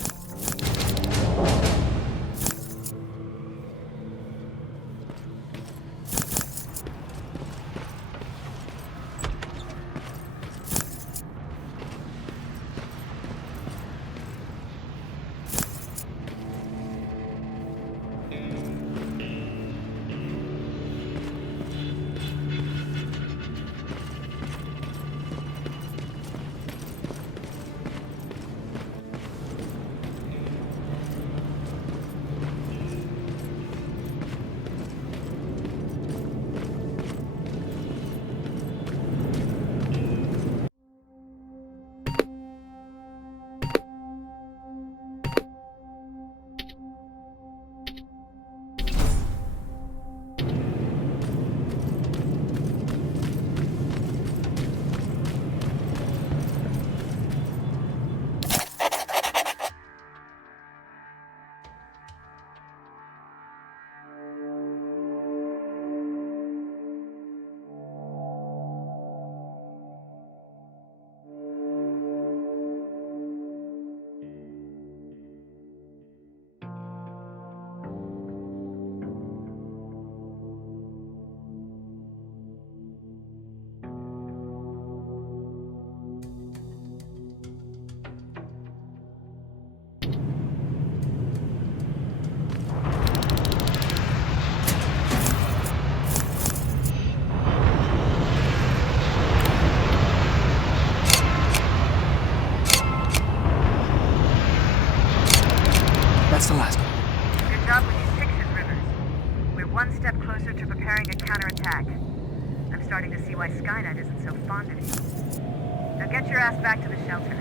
That's the last one. Good job with these pictures, Rivers. We're one step closer to preparing a counterattack. I'm starting to see why Skynet isn't so fond of you. Now get your ass back to the shelter.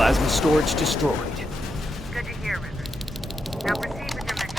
Plasma storage destroyed. Good to hear, Rivers. Now proceed with your mission.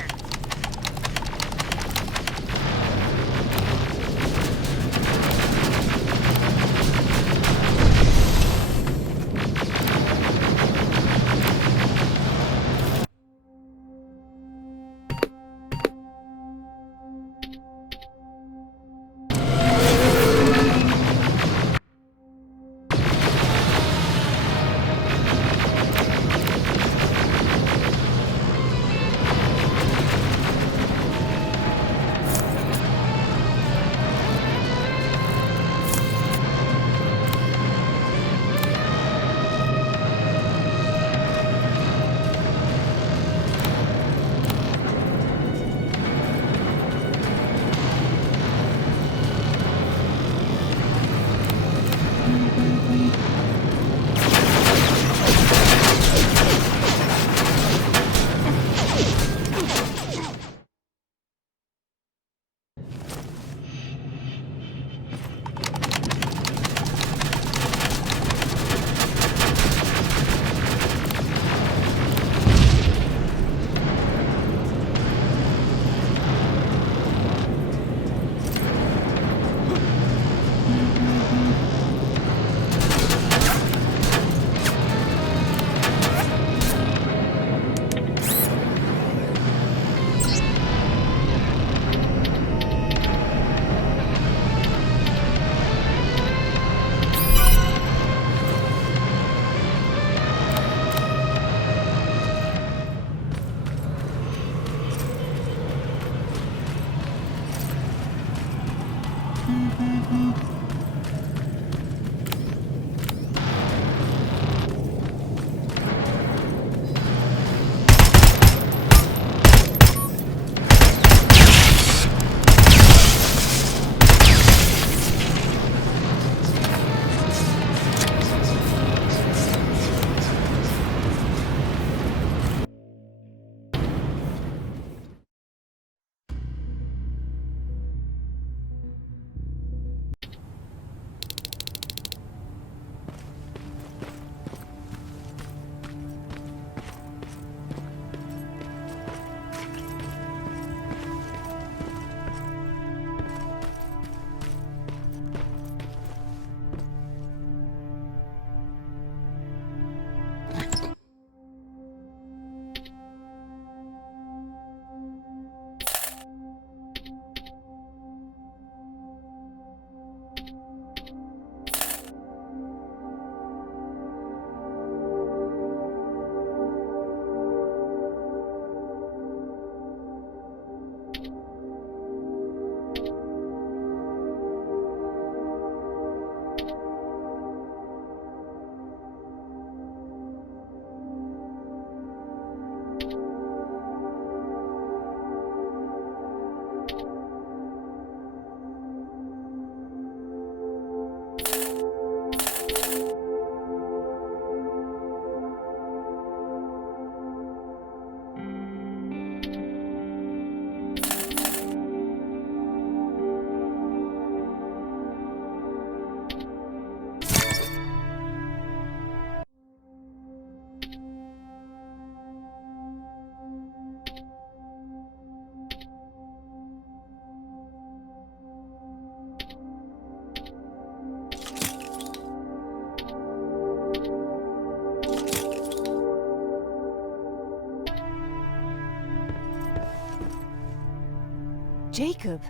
Jacob,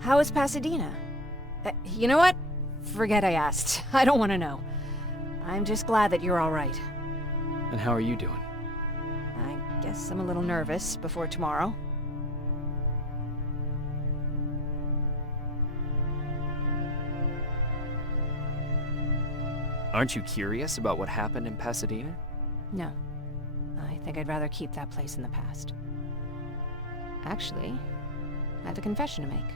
how is Pasadena? You know what? Forget I asked. I don't want to know. I'm just glad that you're all right. And how are you doing? I guess I'm a little nervous before tomorrow. Aren't you curious about what happened in Pasadena? No. I think I'd rather keep that place in the past. Actually, I have a confession to make.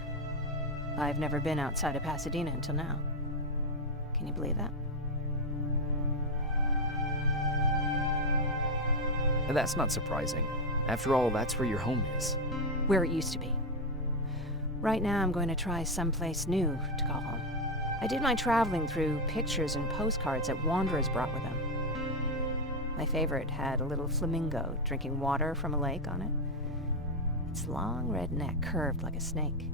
I've never been outside of Pasadena until now. Can you believe that? That's not surprising. After all, that's where your home is. Where it used to be. Right now, I'm going to try someplace new to call home. I did my traveling through pictures and postcards that wanderers brought with them. My favorite had a little flamingo drinking water from a lake on it. Its long red neck curved like a snake.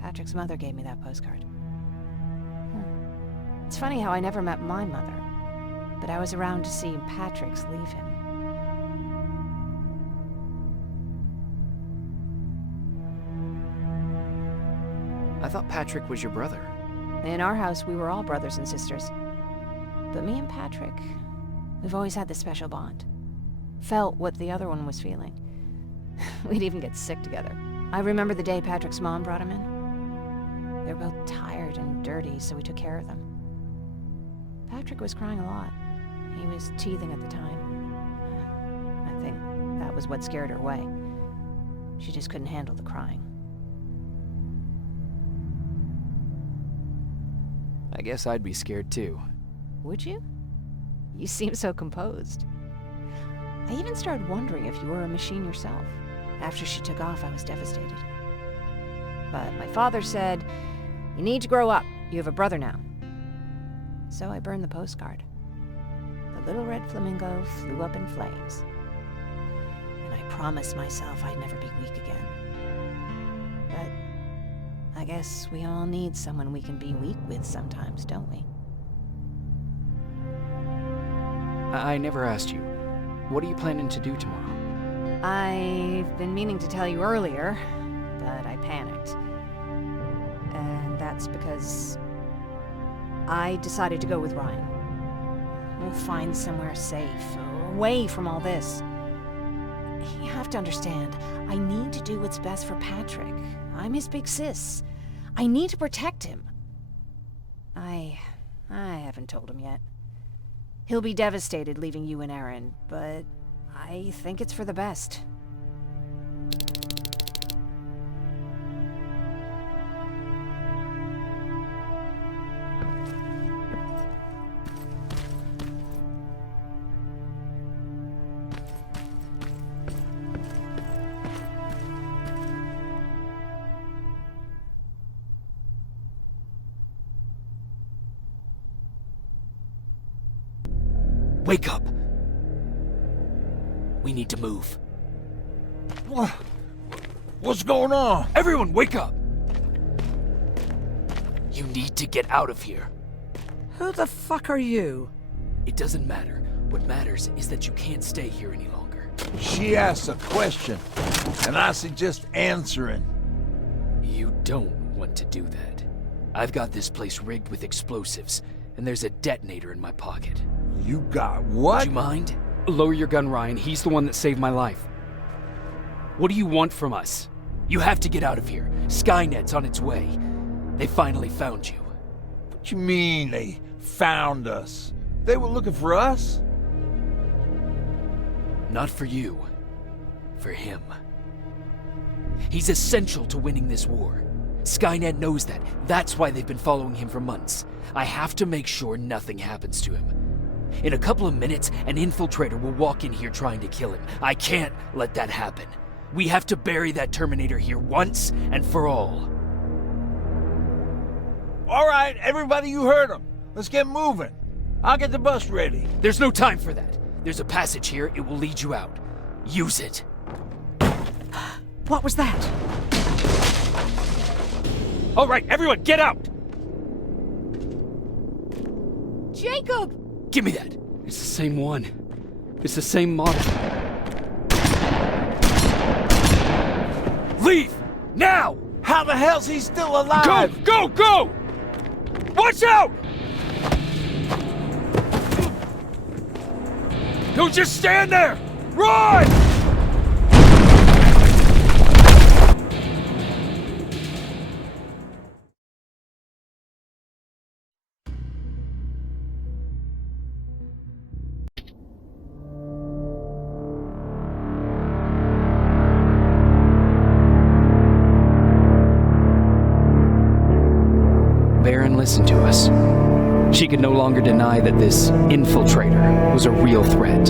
Patrick's mother gave me that postcard. It's funny how I never met my mother, but I was around to see Patrick's leave him. I thought Patrick was your brother. In our house, we were all brothers and sisters. But me and Patrick, we've always had this special bond. Felt what the other one was feeling. We'd even get sick together. I remember the day Patrick's mom brought him in. They were both tired and dirty, so we took care of them. Patrick was crying a lot. He was teething at the time. I think that was what scared her away. She just couldn't handle the crying. I guess I'd be scared too. Would you? You seem so composed. I even started wondering if you were a machine yourself. After she took off, I was devastated. But my father said, "You need to grow up. You have a brother now." So I burned the postcard. The little red flamingo flew up in flames. And I promised myself I'd never be weak again. But I guess we all need someone we can be weak with sometimes, don't we? I never asked you. What are you planning to do tomorrow? I've been meaning to tell you earlier, but I panicked. And that's because I decided to go with Ryan. We'll find somewhere safe, away from all this. You have to understand, I need to do what's best for Patrick. I'm his big sis. I need to protect him. I haven't told him yet. He'll be devastated leaving you and Aaron, but I think it's for the best. Wake up! We need to move. What's going on? Everyone, wake up! You need to get out of here. Who the fuck are you? It doesn't matter. What matters is that you can't stay here any longer. She asks a question, and I suggest answering. You don't want to do that. I've got this place rigged with explosives, and there's a detonator in my pocket. You got what? Would you mind? Lower your gun, Ryan. He's the one that saved my life. What do you want from us? You have to get out of here. Skynet's on its way. They finally found you. What you mean they found us? They were looking for us? Not for you. For him. He's essential to winning this war. Skynet knows that. That's why they've been following him for months. I have to make sure nothing happens to him. In a couple of minutes, an infiltrator will walk in here trying to kill him. I can't let that happen. We have to bury that Terminator here once and for all. All right, everybody, you heard him. Let's get moving. I'll get the bus ready. There's no time for that. There's a passage here. It will lead you out. Use it. What was that? All right, everyone, get out! Jacob! Give me that. It's the same one. It's the same model. Leave! Now! How the hell's he still alive? Go! Go! Watch out! Don't just stand there! Run! Baron listened to us. She could no longer deny that this infiltrator was a real threat.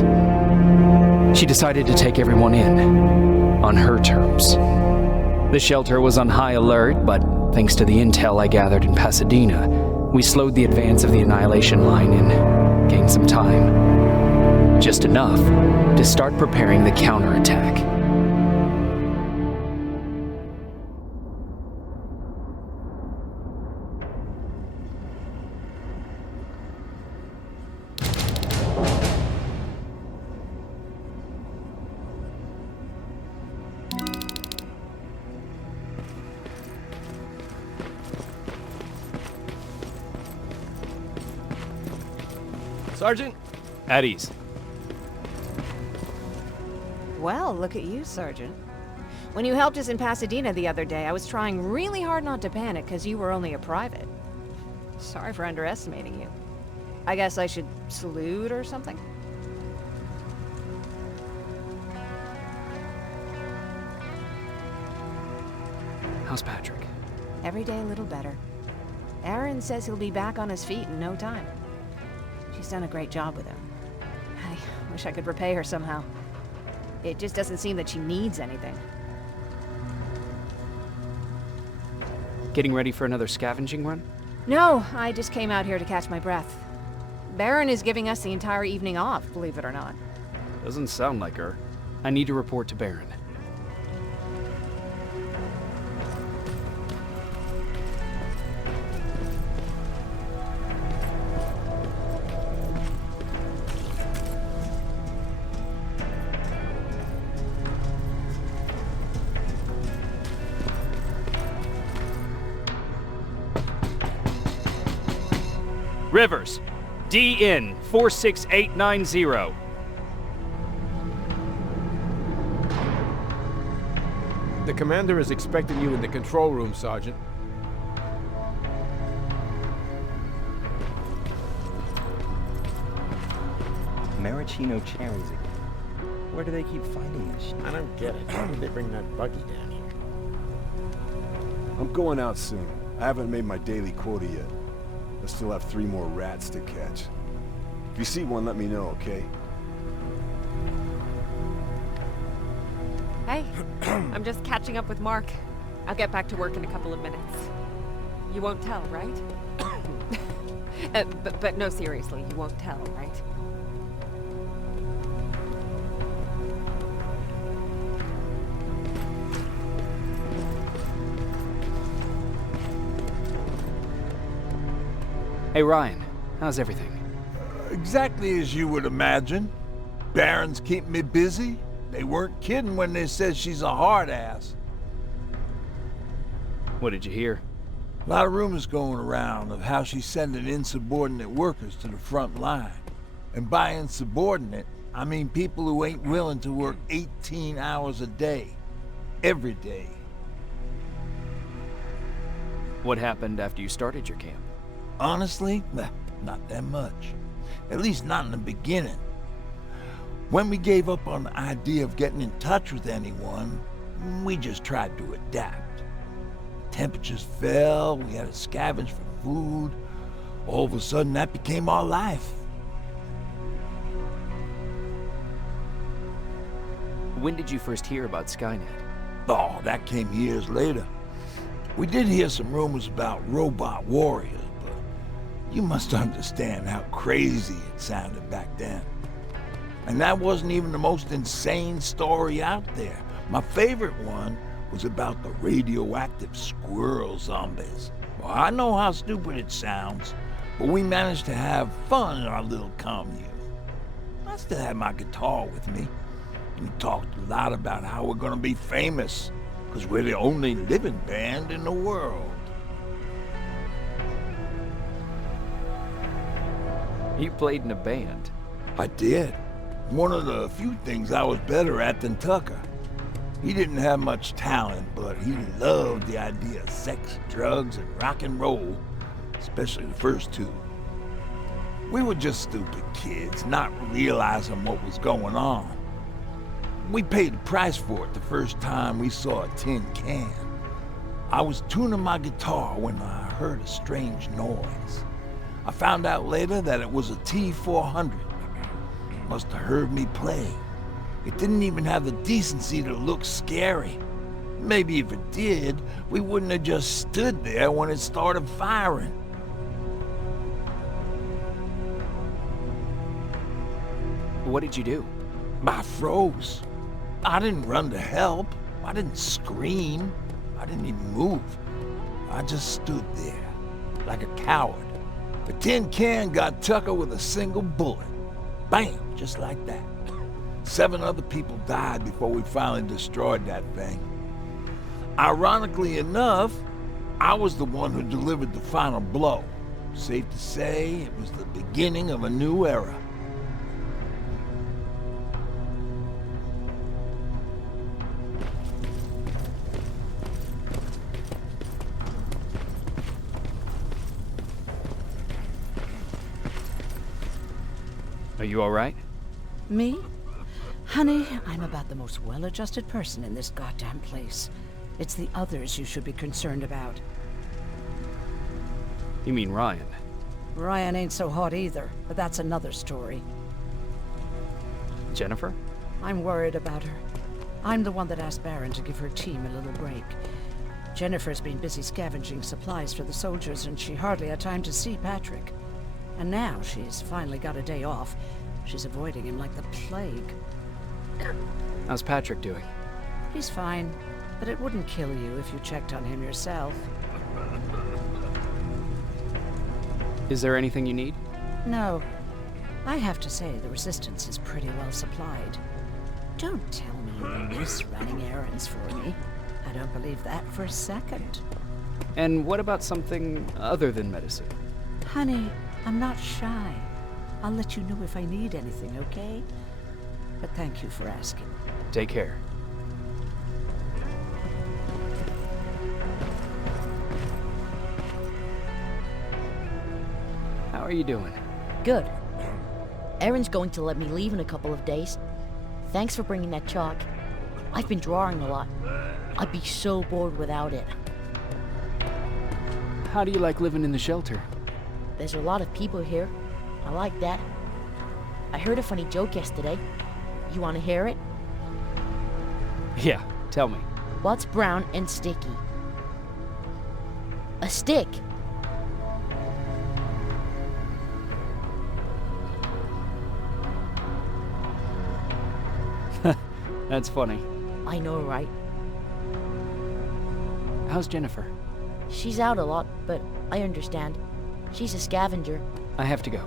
She decided to take everyone in, on her terms. The shelter was on high alert, but thanks to the intel I gathered in Pasadena, we slowed the advance of the Annihilation Line and gained some time. Just enough to start preparing the counterattack. Sergeant? At ease. Well, look at you, Sergeant. When you helped us in Pasadena the other day, I was trying really hard not to panic because you were only a private. Sorry for underestimating you. I guess I should salute or something? How's Patrick? Every day a little better. Aaron says he'll be back on his feet in no time. She's done a great job with him. I wish I could repay her somehow. It just doesn't seem that she needs anything. Getting ready for another scavenging run? No, I just came out here to catch my breath. Baron is giving us the entire evening off, believe it or not. Doesn't sound like her. I need to report to Baron. Rivers, DN 46890. The commander is expecting you in the control room, Sergeant. Maraschino cherries again. Where do they keep finding this shit? I don't get it. How did they bring that buggy down here? I'm going out soon. I haven't made my daily quota yet. I still have 3 more rats to catch. If you see one, let me know, okay? Hey, I'm just catching up with Mark. I'll get back to work in a couple of minutes. You won't tell, right? But no, seriously, you won't tell, right? Hey Ryan, how's everything? Exactly as you would imagine. Baron's keeping me busy. They weren't kidding when they said she's a hard ass. What did you hear? A lot of rumors going around of how she's sending insubordinate workers to the front line. And by insubordinate, I mean people who ain't willing to work 18 hours a day. Every day. What happened after you started your camp? Honestly, not that much. At least not in the beginning. When we gave up on the idea of getting in touch with anyone, we just tried to adapt. Temperatures fell, we had to scavenge for food. All of a sudden, that became our life. When did you first hear about Skynet? Oh, that came years later. We did hear some rumors about robot warriors, but you must understand how crazy it sounded back then. And that wasn't even the most insane story out there. My favorite one was about the radioactive squirrel zombies. Well, I know how stupid it sounds, but we managed to have fun in our little commune. I still had my guitar with me. We talked a lot about how we're gonna be famous. because we're the only living band in the world. You played in a band? I did. One of the few things I was better at than Tucker. He didn't have much talent, but he loved the idea of sex, drugs, and rock and roll, especially the first two. We were just stupid kids, not realizing what was going on. We paid the price for it the first time we saw a tin can. I was tuning my guitar when I heard a strange noise. I found out later that it was a T-400. Must have heard me play. It didn't even have the decency to look scary. Maybe if it did, we wouldn't have just stood there when it started firing. What did you do? I froze. I didn't run to help. I didn't scream. I didn't even move. I just stood there, like a coward. The tin can got Tucker with a single bullet. Bam! Just like that. 7 other people died before we finally destroyed that thing. Ironically enough, I was the one who delivered the final blow. Safe to say, it was the beginning of a new era. Are you all right? Me? Honey, I'm about the most well-adjusted person in this goddamn place. It's the others you should be concerned about. You mean Ryan? Ryan ain't so hot either, but that's another story. Jennifer? I'm worried about her. I'm the one that asked Baron to give her team a little break. Jennifer's been busy scavenging supplies for the soldiers, and she hardly had time to see Patrick. And now she's finally got a day off. She's avoiding him like the plague. How's Patrick doing? He's fine, but it wouldn't kill you if you checked on him yourself. Is there anything you need? No. I have to say the Resistance is pretty well supplied. Don't tell me you miss running errands for me. I don't believe that for a second. And what about something other than medicine? Honey, I'm not shy. I'll let you know if I need anything, okay? But thank you for asking. Take care. How are you doing? Good. Erin's going to let me leave in a couple of days. Thanks for bringing that chalk. I've been drawing a lot. I'd be so bored without it. How do you like living in the shelter? There's a lot of people here. I like that. I heard a funny joke yesterday. You want to hear it? Yeah, tell me. What's brown and sticky? A stick. That's funny. I know, right? How's Jennifer? She's out a lot, but I understand. She's a scavenger. I have to go.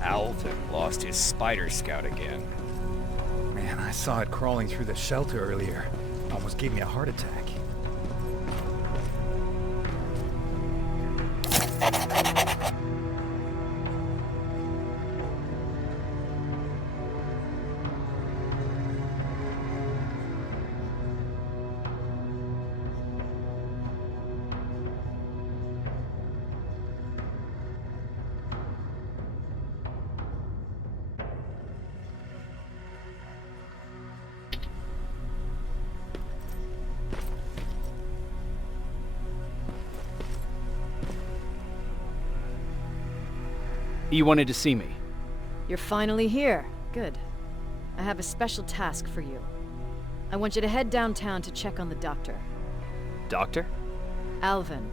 Alvin lost his spider scout again. Man, I saw it crawling through the shelter earlier. Almost gave me a heart attack. You wanted to see me? You're finally here. Good. I have a special task for you. I want you to head downtown to check on the doctor. Doctor? Alvin.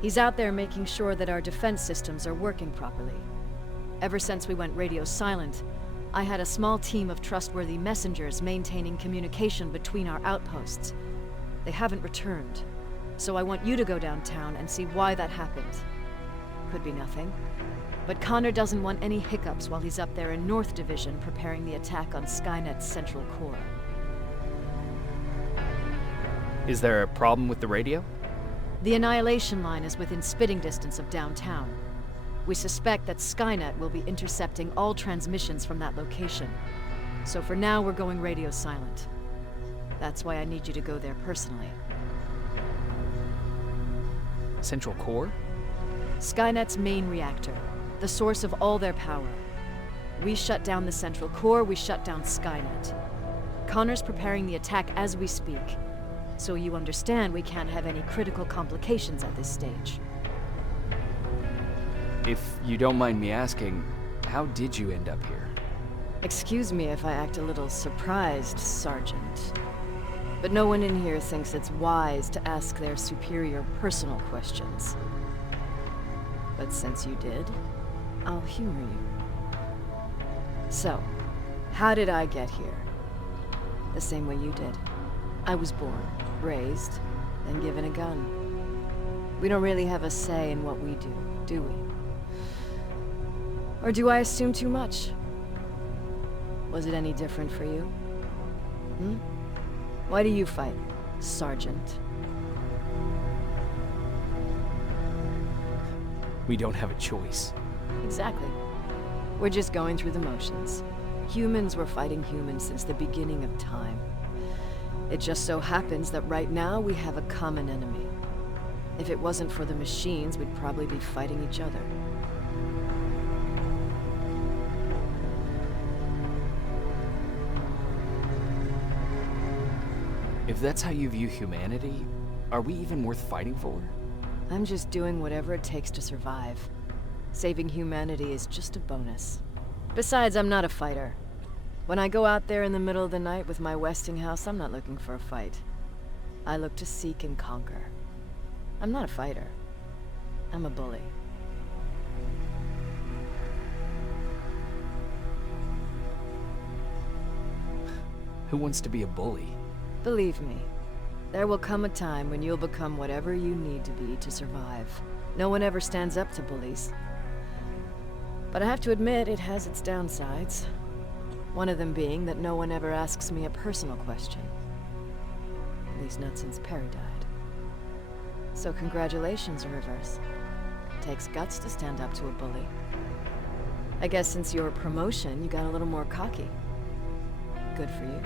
He's out there making sure that our defense systems are working properly. Ever since we went radio silent, I had a small team of trustworthy messengers maintaining communication between our outposts. They haven't returned. So I want you to go downtown and see why that happened. Could be nothing. But Connor doesn't want any hiccups while he's up there in North Division preparing the attack on Skynet's central core. Is there a problem with the radio? The Annihilation line is within spitting distance of downtown. We suspect that Skynet will be intercepting all transmissions from that location. So for now, we're going radio silent. That's why I need you to go there personally. Central core? Skynet's main reactor, the source of all their power. We shut down the central core, we shut down Skynet. Connor's preparing the attack as we speak. So you understand we can't have any critical complications at this stage. If you don't mind me asking, how did you end up here? Excuse me if I act a little surprised, Sergeant. But no one in here thinks it's wise to ask their superior personal questions. But since you did, I'll humor you. So, how did I get here? The same way you did. I was born, raised, and given a gun. We don't really have a say in what we do we? Or do I assume too much? Was it any different for you? Why do you fight, Sergeant? We don't have a choice. Exactly. We're just going through the motions. Humans were fighting humans since the beginning of time. It just so happens that right now we have a common enemy. If it wasn't for the machines, we'd probably be fighting each other. If that's how you view humanity, are we even worth fighting for? I'm just doing whatever it takes to survive. Saving humanity is just a bonus. Besides, I'm not a fighter. When I go out there in the middle of the night with my Westinghouse, I'm not looking for a fight. I look to seek and conquer. I'm not a fighter. I'm a bully. Who wants to be a bully? Believe me, there will come a time when you'll become whatever you need to be to survive. No one ever stands up to bullies. But I have to admit, it has its downsides. One of them being that no one ever asks me a personal question. At least not since Perry died. So congratulations, Rivers. Takes guts to stand up to a bully. I guess since your promotion, you got a little more cocky. Good for you.